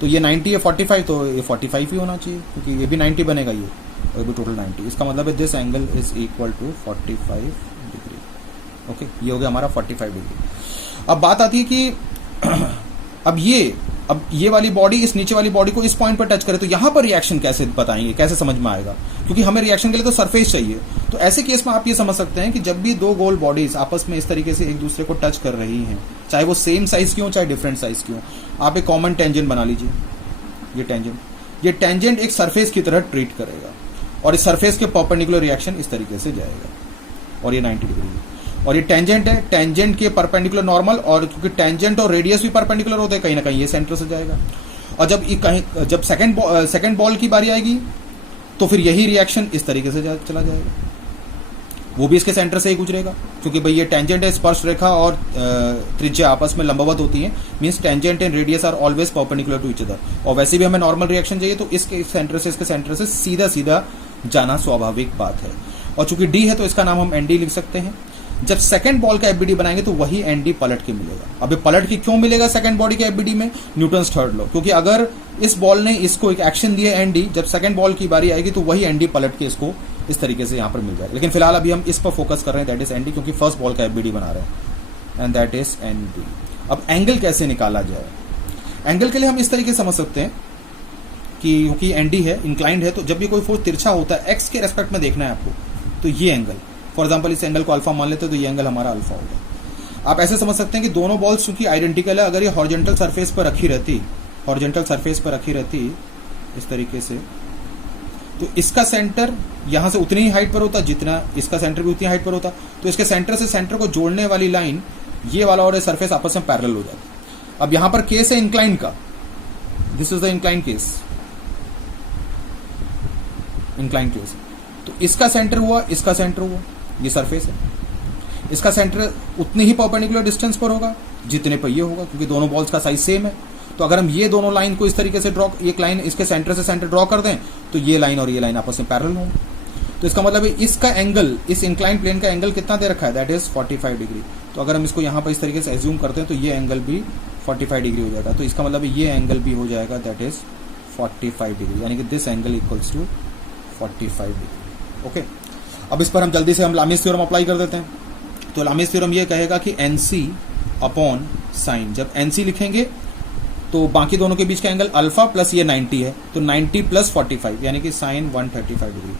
तो ये 90 है 45, तो ये 45 ही होना चाहिए क्योंकि ये भी 90 बनेगा, ये और भी टोटल 90। इसका मतलब है this angle is equal to 45 degree. Okay, ये हो गया हमारा 45 डिग्री। अब बात आती है कि अब ये वाली बॉडी इस नीचे वाली बॉडी को इस पॉइंट पर टच करे, तो यहां पर रिएक्शन कैसे बताएंगे, कैसे समझ में आएगा, क्योंकि हमें रिएक्शन के लिए तो सरफेस चाहिए। तो ऐसे केस में आप ये समझ सकते हैं कि जब भी दो गोल बॉडीज आपस में इस तरीके से एक दूसरे को टच कर रही हैं, चाहे वो सेम साइज की हो चाहे डिफरेंट साइज की हो, आप एक कॉमन टेंजेंट बना लीजिए। ये टेंजेंट एक सरफेस की तरह ट्रीट करेगा और इस सरफेस के परपेंडिकुलर रिएक्शन इस तरीके से जाएगा, और ये 90 डिग्री है। और ये टेंजेंट है, टेंजेंट के परपेंडिकुलर नॉर्मल, और क्योंकि टेंजेंट और रेडियस भी परपेंडिकुलर होते हैं, कहीं ना कहीं ये सेंटर से जाएगा। और जब सेकंड बॉल की बारी आएगी तो फिर यही रिएक्शन इस तरीके से चला जाएगा, वो भी इसके सेंटर से ही गुजरेगा, क्योंकि भाई ये टेंजेंट है, स्पर्श रेखा और त्रिज्या आपस में लंबवत होती है, means tangent and radius are always perpendicular to each other. और वैसे भी हमें नॉर्मल रिएक्शन चाहिए, तो इसके सेंटर से इसके सेंटर से सीधा सीधा जाना स्वाभाविक बात है। और चूंकि डी है तो इसका नाम हम एनडी लिख सकते हैं। जब सेकंड बॉल का एफबीडी बनाएंगे तो वही एनडी पलट के मिलेगा। अब ये पलट के क्यों मिलेगा सेकंड बॉडी के एफबीडी में? न्यूटन्स थर्ड लॉ, क्योंकि अगर इस बॉल ने इसको एक एक्शन दिया एनडी, जब सेकंड बॉल की बारी आएगी तो वही एनडी पलट के इसको इस तरीके से यहां पर मिल जाएगा। लेकिन फिलहाल अभी हम इस पर फोकस कर रहे हैं, दैट इज एनडी, क्योंकि फर्स्ट बॉल का एफबीडी बना रहे हैं, एंड दैट इज एनडी। अब एंगल कैसे निकाला जाए? एंगल के लिए हम इस तरीके से समझ सकते हैं कि क्योंकि एनडी है, इंक्लाइंड है, तो जब भी कोई फोर्स तिरछा होता है, एक्स के रेस्पेक्ट में देखना है आपको, तो ये एंगल, फॉर एग्जाम्पल इस एंगल को अल्फा मान लेते हैं, तो ये एंगल हमारा अल्फा होगा। आप ऐसे समझ सकते हैं कि दोनों बॉल्स चूंकि आइडेंटिकल है, अगर ये हॉरिजॉन्टल सरफेस पर रखी रहती इस तरीके से, तो इसका सेंटर यहां से उतनी ही हाइट पर होता जितना इसका सेंटर भी उतनी हाइट पर होता, तो इसके सेंटर से सेंटर को जोड़ने वाली लाइन ये वाला और ये सरफेस आपस में पैरेलल हो जाता। अब यहां पर केस है इंक्लाइन का, this is the incline case, तो इसका सेंटर हुआ, इसका सेंटर हुआ, ये सरफेस है, इसका सेंटर उतनी ही परपेंडिकुलर डिस्टेंस पर होगा जितने पर ये होगा, क्योंकि दोनों बॉल्स का साइज सेम है। तो अगर हम ये दोनों लाइन को इस तरीके से एक लाइन इसके सेंटर से सेंटर ड्रॉ कर दें, तो ये लाइन और ये लाइन आपस में पैरेलल होंगे। तो इसका मतलब है इसका एंगल, इस इंक्लाइन प्लेन का एंगल कितना दे रखा है, दैट इज 45 डिग्री। तो अगर हम इसको यहां पर इस तरीके से एज्यूम करते हैं तो ये एंगल भी 45 डिग्री हो जाएगा। तो इसका मतलब ये एंगल भी हो जाएगा दैट इज 45 डिग्री, यानी कि this angle equals to 45 degree. Okay, अब इस पर हम जल्दी से हम लामीज थ्योरम अप्लाई कर देते हैं। तो लामीज थ्योरम ये कहेगा कि एनसी अपॉन साइन, जब एनसी लिखेंगे तो बाकी दोनों के बीच का एंगल अल्फा प्लस ये 90 है, तो 90 प्लस 45 यानी कि साइन 135 डिग्री।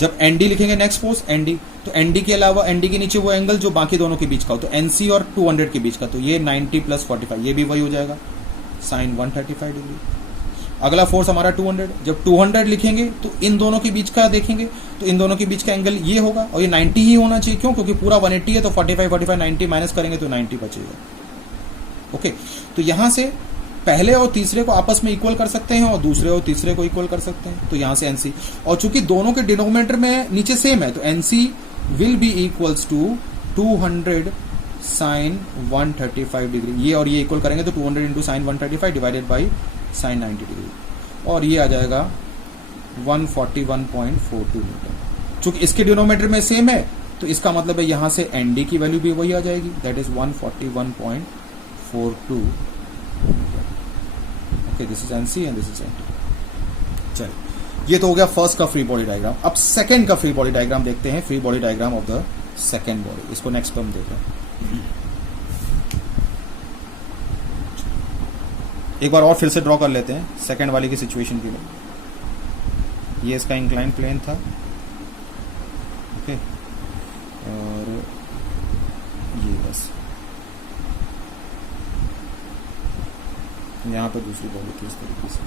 जब एनडी लिखेंगे नेक्स्ट फोर्स एनडी, तो एनडी के अलावा एनडी के नीचे वो एंगल जो बाकी दोनों के बीच का हो, तो एनसी और 200 के बीच का, तो ये 90 प्लस 45 ये भी वही हो जाएगा साइन 135 डिग्री। अगला फोर्स हमारा 200, जब 200 लिखेंगे तो इन दोनों के बीच का देखेंगे, तो इन दोनों के बीच का एंगल ये होगा, और ये 90 ही होना चाहिए। क्यों? क्योंकि पूरा 180 है, तो 45 90 माइनस करेंगे तो 90 बचेगा। ओके, तो यहां से पहले और तीसरे को आपस में इक्वल कर सकते हैं और दूसरे और तीसरे को इक्वल कर सकते हैं, तो यहां से एनसी, और चूंकि दोनों के डिनोमिनेटर में नीचे सेम है, तो N C will be equals to 200 sine 135 degree. ये और ये इक्वल करेंगे तो 200 into sine 135 divided by sine 90 degree, और ये आ जाएगा 141.42 मीटर। चूंकि इसके डिनोमिनेटर में सेम है, तो इसका मतलब है यहां से एनडी की वैल्यू भी वही आ जाएगी, that is 141.42 metre. Okay, this is N C and this is N D. चलिए, ये तो हो गया फर्स्ट का फ्री बॉडी डायग्राम। अब सेकंड का फ्री बॉडी डायग्राम देखते हैं, free body diagram of the second body. इसको नेक्स्ट पर हम देखें। एक बार और फिर से ड्रॉ कर लेते हैं सेकंड वाली की सिचुएशन के लिए। ये इसका इंक्लाइन प्लेन था, ओके, और ये बस यहां पर दूसरी बॉडी थी इस तरीके से।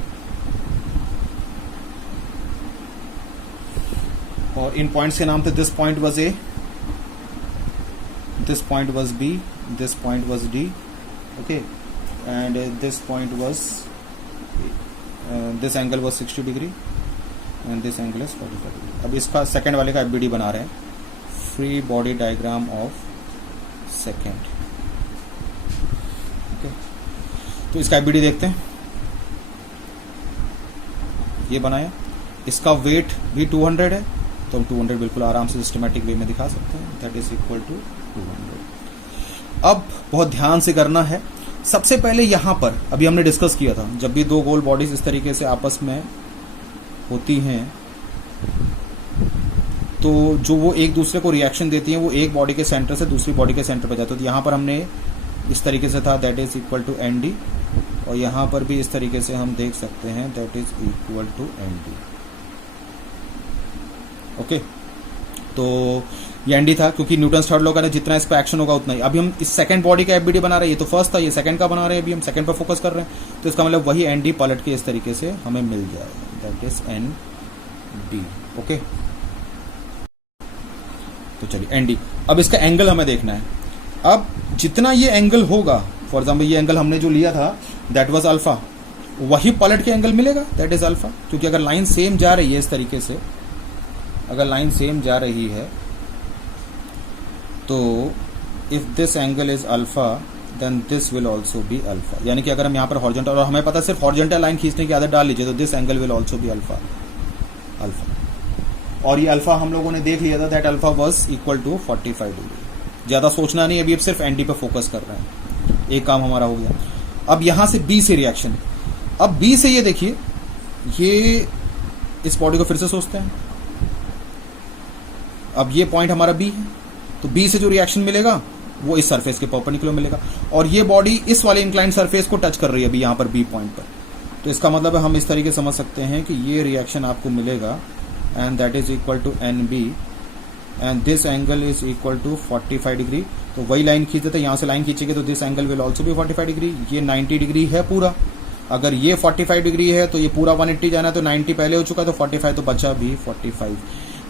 और इन पॉइंट्स के नाम थे, this point was A, this point was B, this point was D, okay, and this point was, this angle was 60 degree and this angle is 45 degree. अब इसका सेकेंड वाले का एफबीडी बना रहे हैं, free body diagram of second, okay. तो इसका FBD देखते हैं, ये बनाया, इसका वेट भी 200 है, तो हम 200 बिल्कुल आराम से सिस्टमैटिक वे में दिखा सकते हैं, दैट इज इक्वल टू 200। अब बहुत ध्यान से करना है, सबसे पहले यहां पर अभी हमने डिस्कस किया था, जब भी दो गोल बॉडीज इस तरीके से आपस में होती हैं तो जो वो एक दूसरे को रिएक्शन देती हैं वो एक बॉडी के सेंटर से दूसरी बॉडी के सेंटर पर जाते हैं। तो यहां पर हमने इस तरीके से था, that is equal to N D, और यहां पर भी इस तरीके से हम देख सकते हैं, that is equal to N D, okay. तो ये एन डी था, क्योंकि न्यूटन्स थर्ड लॉ का जितना इस पर एक्शन होगा उतना ही। अभी हम इस सेकंड बॉडी का एफबीडी बना रहे हैं, ये तो फर्स्ट था, ये सेकंड का बना रहे हैं, अभी हम सेकंड पर फोकस कर रहे हैं, तो इसका मतलब वही एन डी पलट के इस तरीके से हमें मिल जाएगा, that is an D, okay. तो चलिए एन डी, अब इसका एंगल हमें देखना है। अब जितना ये एंगल होगा, फॉर एग्जाम्पल ये एंगल हमने जो लिया था दैट वाज अल्फा, वही पलट के एंगल मिलेगा, दैट इज अल्फा, क्योंकि अगर लाइन सेम जा रही है इस तरीके से, अगर लाइन सेम जा रही है तो if this angle is alpha then this will also be alpha, यानी कि अगर हम यहाँ पर हॉरिजॉन्टल, और हमें पता सिर्फ हॉरिजॉन्टल लाइन खींचने की आदत डाल लीजिए, तो this angle will also be alpha, alpha. और ये अल्फा हम लोगों ने देख लिया था, that alpha was equal to 45 degree. ज्यादा सोचना नहीं, अभी अब सिर्फ एनडी पे फोकस कर रहे हैं, एक काम हमारा हो गया। अब यहां से बी से रिएक्शन, अब बी से ये देखिए, ये इस बॉडी को फिर से सोचते हैं, अब ये पॉइंट हमारा बी है, तो बी से जो रिएक्शन मिलेगा वो इस सरफेस के परपेंडिकुलर मिलेगा, और ये बॉडी इस वाले इंक्लाइंड सरफेस को टच कर रही है अभी यहाँ पर बी पॉइंट पर। तो इसका मतलब है हम इस तरीके समझ सकते हैं कि ये रिएक्शन आपको मिलेगा and that is equal to N B and this angle is equal to 45 degree. तो वही लाइन खींच देते हैं, यहाँ से लाइन खींचेंगे तो this angle will also B 45 degree. ये 90 डिग्री है पूरा, अगर ये 45 डिग्री है तो ये पूरा 180 जाना है, तो 90 पहले हो चुका है, तो 45 तो बचा भी 45,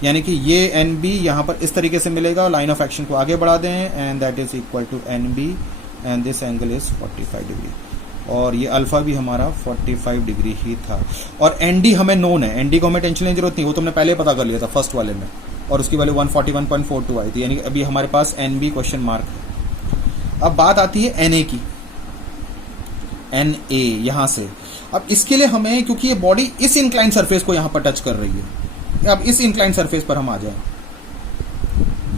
यानी कि ये एन बी यहाँ पर इस तरीके से मिलेगा। लाइन ऑफ एक्शन को आगे बढ़ा दें and that is equal to N B and this angle is 45 degree, और ये अल्फा भी हमारा 45 डिग्री ही था। और एन डी हमें नोन है, एन डी को हमें टेंशन लेने की जरूरत नहीं, वो तो हमने पहले पता कर लिया था फर्स्ट वाले में, और उसकी वैल्यू 141.42 आई थी, यानी अभी हमारे पास एन बी क्वेश्चन मार्क है। अब बात आती है एन ए की, एन ए यहां से। अब इसके लिए हमें, क्योंकि ये बॉडी इस इंक्लाइन सरफेस को यहां पर टच कर रही है, अब इस इंक्लाइन सरफेस पर हम आ जाए,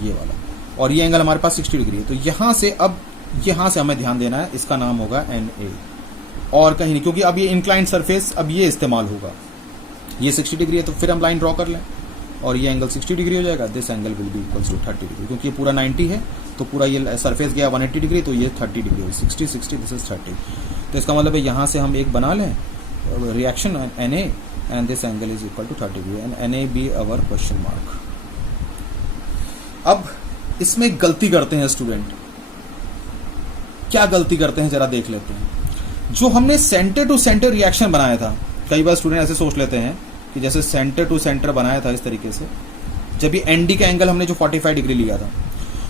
ये वाला, और ये एंगल हमारे पास 60 डिग्री है, तो यहां से, अब यहां से हमें ध्यान देना है, इसका नाम होगा एन ए, और कहीं नहीं, क्योंकि अब ये इंक्लाइन सरफेस अब ये इस्तेमाल होगा, ये 60 डिग्री है, तो फिर हम लाइन ड्रॉ कर लें और ये एंगल 60 डिग्री हो जाएगा, this angle will be equals to 30 degree, क्योंकि ये पूरा 90 है, तो पूरा ये सरफेस गया 180 डिग्री, तो ये 30 डिग्री है, 60 60 दिस इज 30। तो इसका मतलब है यहां से हम एक बना लें reaction N A and this angle is equal to 30 degree and N A B our question mark. अब इसमें गलती करते हैं स्टूडेंट, क्या गलती करते हैं जरा देख लेते हैं। जो हमने सेंटर टू सेंटर रिएक्शन बनाया था, कई बार स्टूडेंट ऐसे सोच लेते हैं कि जैसे सेंटर टू सेंटर बनाया था इस तरीके से, जब ये एन डी का एंगल हमने जो 45 डिग्री लिया था,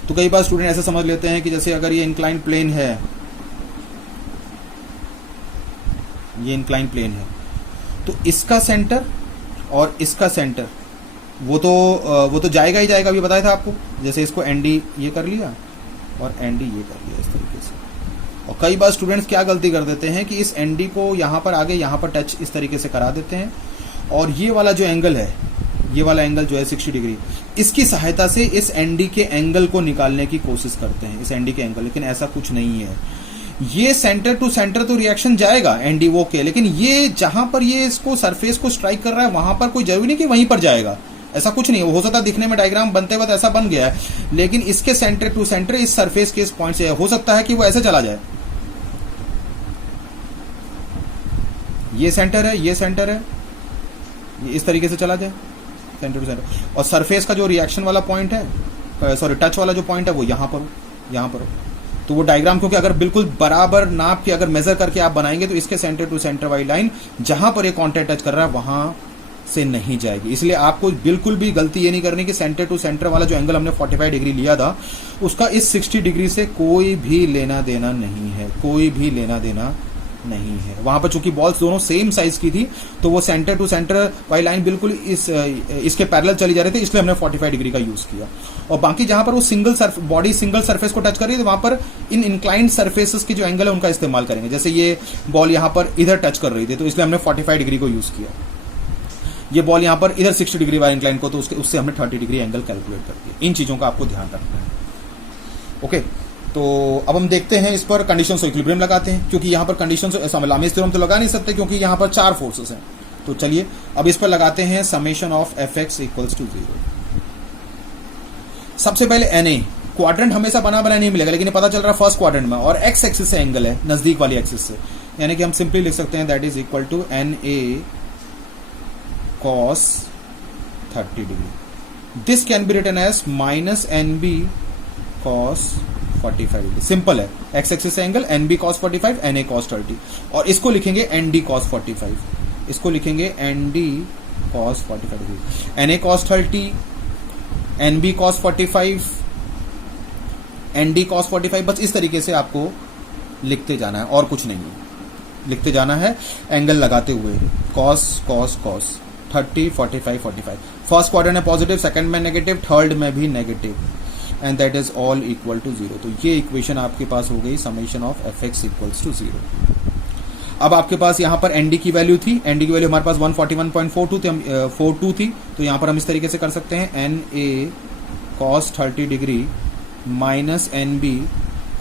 तो कई बार स्टूडेंट ऐसे समझ लेते हैं कि जैसे अगर ये इंक्लाइन प्लेन है, ये इंक्लाइन प्लेन है, तो इसका सेंटर और इसका सेंटर वो तो जाएगा ही जाएगा, अभी बताया था आपको, जैसे इसको एनडी ये कर लिया और एनडी ये कर लिया इस तरीके से। और कई बार स्टूडेंट्स क्या गलती कर देते हैं कि इस एनडी को यहाँ पर आगे यहाँ पर टच इस तरीके से करा देते हैं, और ये वाला जो एंगल है, ये वाला एंगल जो है 60 डिग्री, इसकी सहायता से इस एनडी के एंगल को निकालने की कोशिश करते हैं, इस एनडी के एंगल, लेकिन ऐसा कुछ नहीं है। ये सेंटर टू सेंटर तो रिएक्शन जाएगा एनडी वो के, लेकिन ये जहां पर ये इसको सरफेस को स्ट्राइक कर रहा है वहां पर कोई जरूरी नहीं कि वहीं पर जाएगा, ऐसा कुछ नहीं है। हो सकता है दिखने में डायग्राम बनते वक्त ऐसा बन गया है, लेकिन इसके सेंटर टू सेंटर इस सरफेस के इस पॉइंट से हो सकता है कि वो ऐसे चला जाए, ये सेंटर है, ये सेंटर है, ये इस तरीके से चला जाए सेंटर टू सेंटर, और सरफेस का जो रिएक्शन वाला पॉइंट है, सॉरी टच वाला जो पॉइंट है वो यहां पर हो, यहां पर हो। तो वो डायग्राम, क्योंकि अगर बिल्कुल बराबर नाप के अगर मेजर करके आप बनाएंगे तो इसके सेंटर टू सेंटर वाली लाइन जहां पर ये कॉन्टैक्ट टच कर रहा है वहां से नहीं जाएगी। इसलिए आपको बिल्कुल भी गलती ये नहीं करनी कि सेंटर टू सेंटर वाला जो एंगल हमने 45 डिग्री लिया था उसका इस 60 डिग्री से कोई भी लेना देना नहीं है, कोई भी लेना देना नहीं है। वहां पर चूंकि बॉल्स दोनों सेम साइज की थी तो वो सेंटर टू सेंटर वाली लाइन बिल्कुल इसके पैरेलल चली जा रही थी, इसलिए हमने 45 डिग्री का यूज किया। और बाकी जहां पर वो बॉडी सिंगल सरफेस को टच कर रही है वहां पर इन इंक्लाइंड सरफेसेस के जो एंगल है उनका इस्तेमाल करेंगे। जैसे ये बॉल यहां पर इधर टच कर रही थी तो इसलिए हमने 45 डिग्री को यूज किया। ये बॉल यहां पर इधर 60 डिग्री वाले इंक्लाइन को तो उससे हमने 30 डिग्री एंगल कैलकुलेट कर दिया। इन चीजों का आपको ध्यान रखना है। ओके, तो अब हम देखते हैं इस पर कंडीशंस ऑफ इक्विलिब्रियम लगाते हैं, क्योंकि यहां पर कंडीशंस लामीज थ्योरम तो लगा नहीं सकते क्योंकि यहां पर 4 फोर्सेस हैं। तो चलिए अब इस पर लगाते हैं summation of F x equals to 0। सबसे पहले एनए क्वाड्रेंट हमेशा बना नहीं मिलेगा, लेकिन ये पता चल रहा है फर्स्ट क्वाड्रेंट में और एक्स एक्सिस से एंगल है नजदीक वाली एक्सिस से, यानी कि हम सिंपली लिख सकते हैं that is equal to N A cos 30 degree. This can be written as minus N B cos 45 degree. Simple है, एक्स एक्सिस से angle N B cos 45 N A cos 30, और इसको लिखेंगे एन डी cos 45, इसको लिखेंगे N D cos 45 degree. N A cos 30, N B cos 45, N D cos 45, बस इस तरीके से आपको लिखते जाना है और कुछ नहीं है, लिखते जाना है एंगल लगाते हुए cos cos cos 30 45 45। First quadrant में पॉजिटिव, सेकंड में नेगेटिव, थर्ड में भी negative, and that is all equal to 0। तो ये इक्वेशन आपके पास हो गई summation of F x equals to 0। अब आपके पास यहां पर एनडी की वैल्यू थी, एनडी की वैल्यू हमारे पास 141.42 थी, तो यहां पर हम इस तरीके से कर सकते हैं N A cos 30 degree minus N B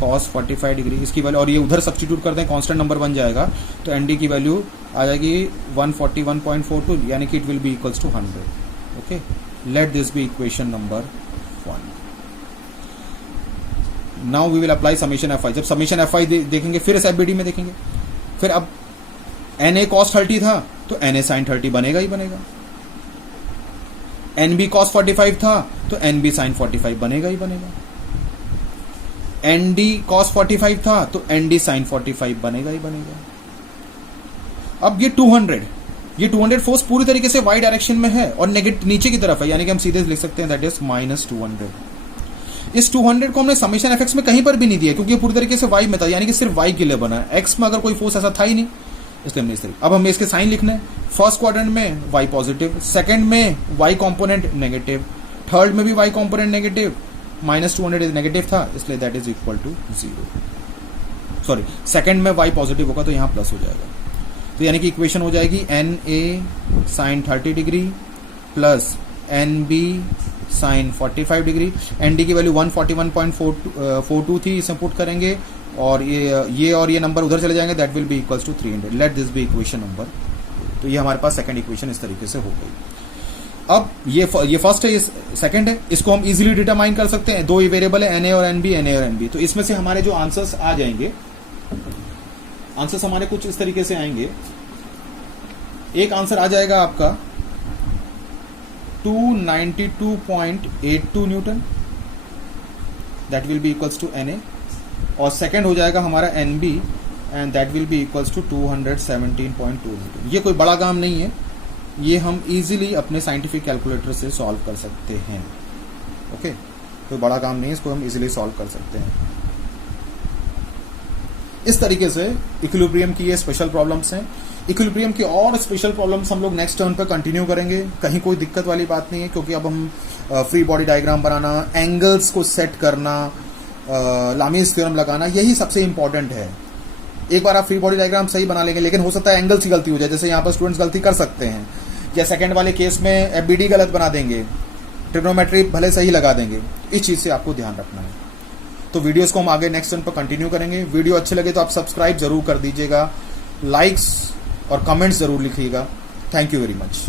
cos 45 degree, इसकी वैल्यू, और ये उधर सब्स्टिट्यूट कर दें कांस्टेंट नंबर बन जाएगा, तो एनडी की वैल्यू आ जाएगी 141.42, यानी कि it will be equals to 100। Okay, let this be equation number 1। Now we will apply summation F I. जब समेशन एफ आई देखेंगे फिर इस एफबीडी में देखेंगे, फिर अब एन ए cos 30 था तो एन ए sin 30 बनेगा ही बनेगा, एन बी cos 45 था तो एन बी sin 45 बनेगा ही बनेगा, एन डी cos 45 था तो एन डी sin 45 बनेगा ही बनेगा। अब ये 200 फोर्स पूरी तरीके से वाई डायरेक्शन में है और नेगेटिव नीचे की तरफ है, यानी कि हम सीधे लिख सकते हैं दैट इज माइनस 200। इस 200 को हमने समेशन एफ एक्स में कहीं पर भी नहीं दिया क्योंकि ये पूरी तरीके से वाई में था, यानी कि सिर्फ वाई के लिए बना है, एक्स में अगर कोई फोर्स ऐसा था ही नहीं, इसलिए हमने इस तरीके। अब हमें इसके साइन लिखना है, फर्स्ट क्वाड्रेंट में वाई पॉजिटिव, सेकंड में वाई कॉम्पोनेंट नेगेटिव, थर्ड में भी Y component negative, minus 200 negative था इसलिए that is equal to 0। Sorry, second में वाई पॉजिटिव होगा तो यहां प्लस हो जाएगा, तो यानी कि इक्वेशन हो जाएगी N A sine 30 degree plus N B sine 45 degree. N D की वैल्यू 141.42 थी, इसे पुट करेंगे और ये और ये नंबर उधर चले जाएंगे, that will be equals to 300। Let this be equation number. तो ये हमारे पास सेकंड इक्वेशन इस तरीके से हो गई। अब ये फर्स्ट है, ये सेकंड है, इसको हम इजीली डिटरमाइन कर सकते हैं। दो वेरिएबल है एन ए और एन बी, तो इसमें से हमारे जो आंसर्स आ जाएंगे, आंसर्स हमारे कुछ इस तरीके से आएंगे। एक आंसर आ जाएगा आपका 292.82 newton, that will be equals to N A, और सेकंड हो जाएगा हमारा N B and that will be equals to 217.2 newton. ये कोई बड़ा काम नहीं है, ये हम इजीली अपने साइंटिफिक कैलकुलेटर से सॉल्व कर सकते हैं। ओके, कोई बड़ा काम नहीं है, इसको हम इजीली सॉल्व कर सकते हैं। इस तरीके से इक्विलिब्रियम की ये स्पेशल प्रॉब्लम्स हैं। इक्विलिब्रियम की और स्पेशल प्रॉब्लम्स हम लोग नेक्स्ट टर्न पर कंटिन्यू करेंगे, कहीं कोई दिक्कत वाली बात नहीं है, क्योंकि अब हम फ्री बॉडी डायग्राम बनाना, एंगल्स को सेट करना, लामीज थ्योरम लगाना, यही सबसे इंपॉर्टेंट है। एक बार आप फ्री बॉडी डायग्राम सही बना लेंगे, लेकिन हो सकता है एंगल्स की गलती हो जाए, जैसे यहाँ पर स्टूडेंट्स गलती कर सकते हैं, या सेकंड वाले केस में एफबीडी गलत बना देंगे, ट्रिग्नोमेट्री भले सही लगा देंगे। इस चीज से आपको ध्यान रखना है। तो वीडियोस को हम आगे नेक्स्ट टर्न पर कंटिन्यू करेंगे। वीडियो अच्छे लगे तो आप सब्सक्राइब जरूर कर दीजिएगा, लाइक्स और कमेंट्स जरूर लिखिएगा। Thank you very much.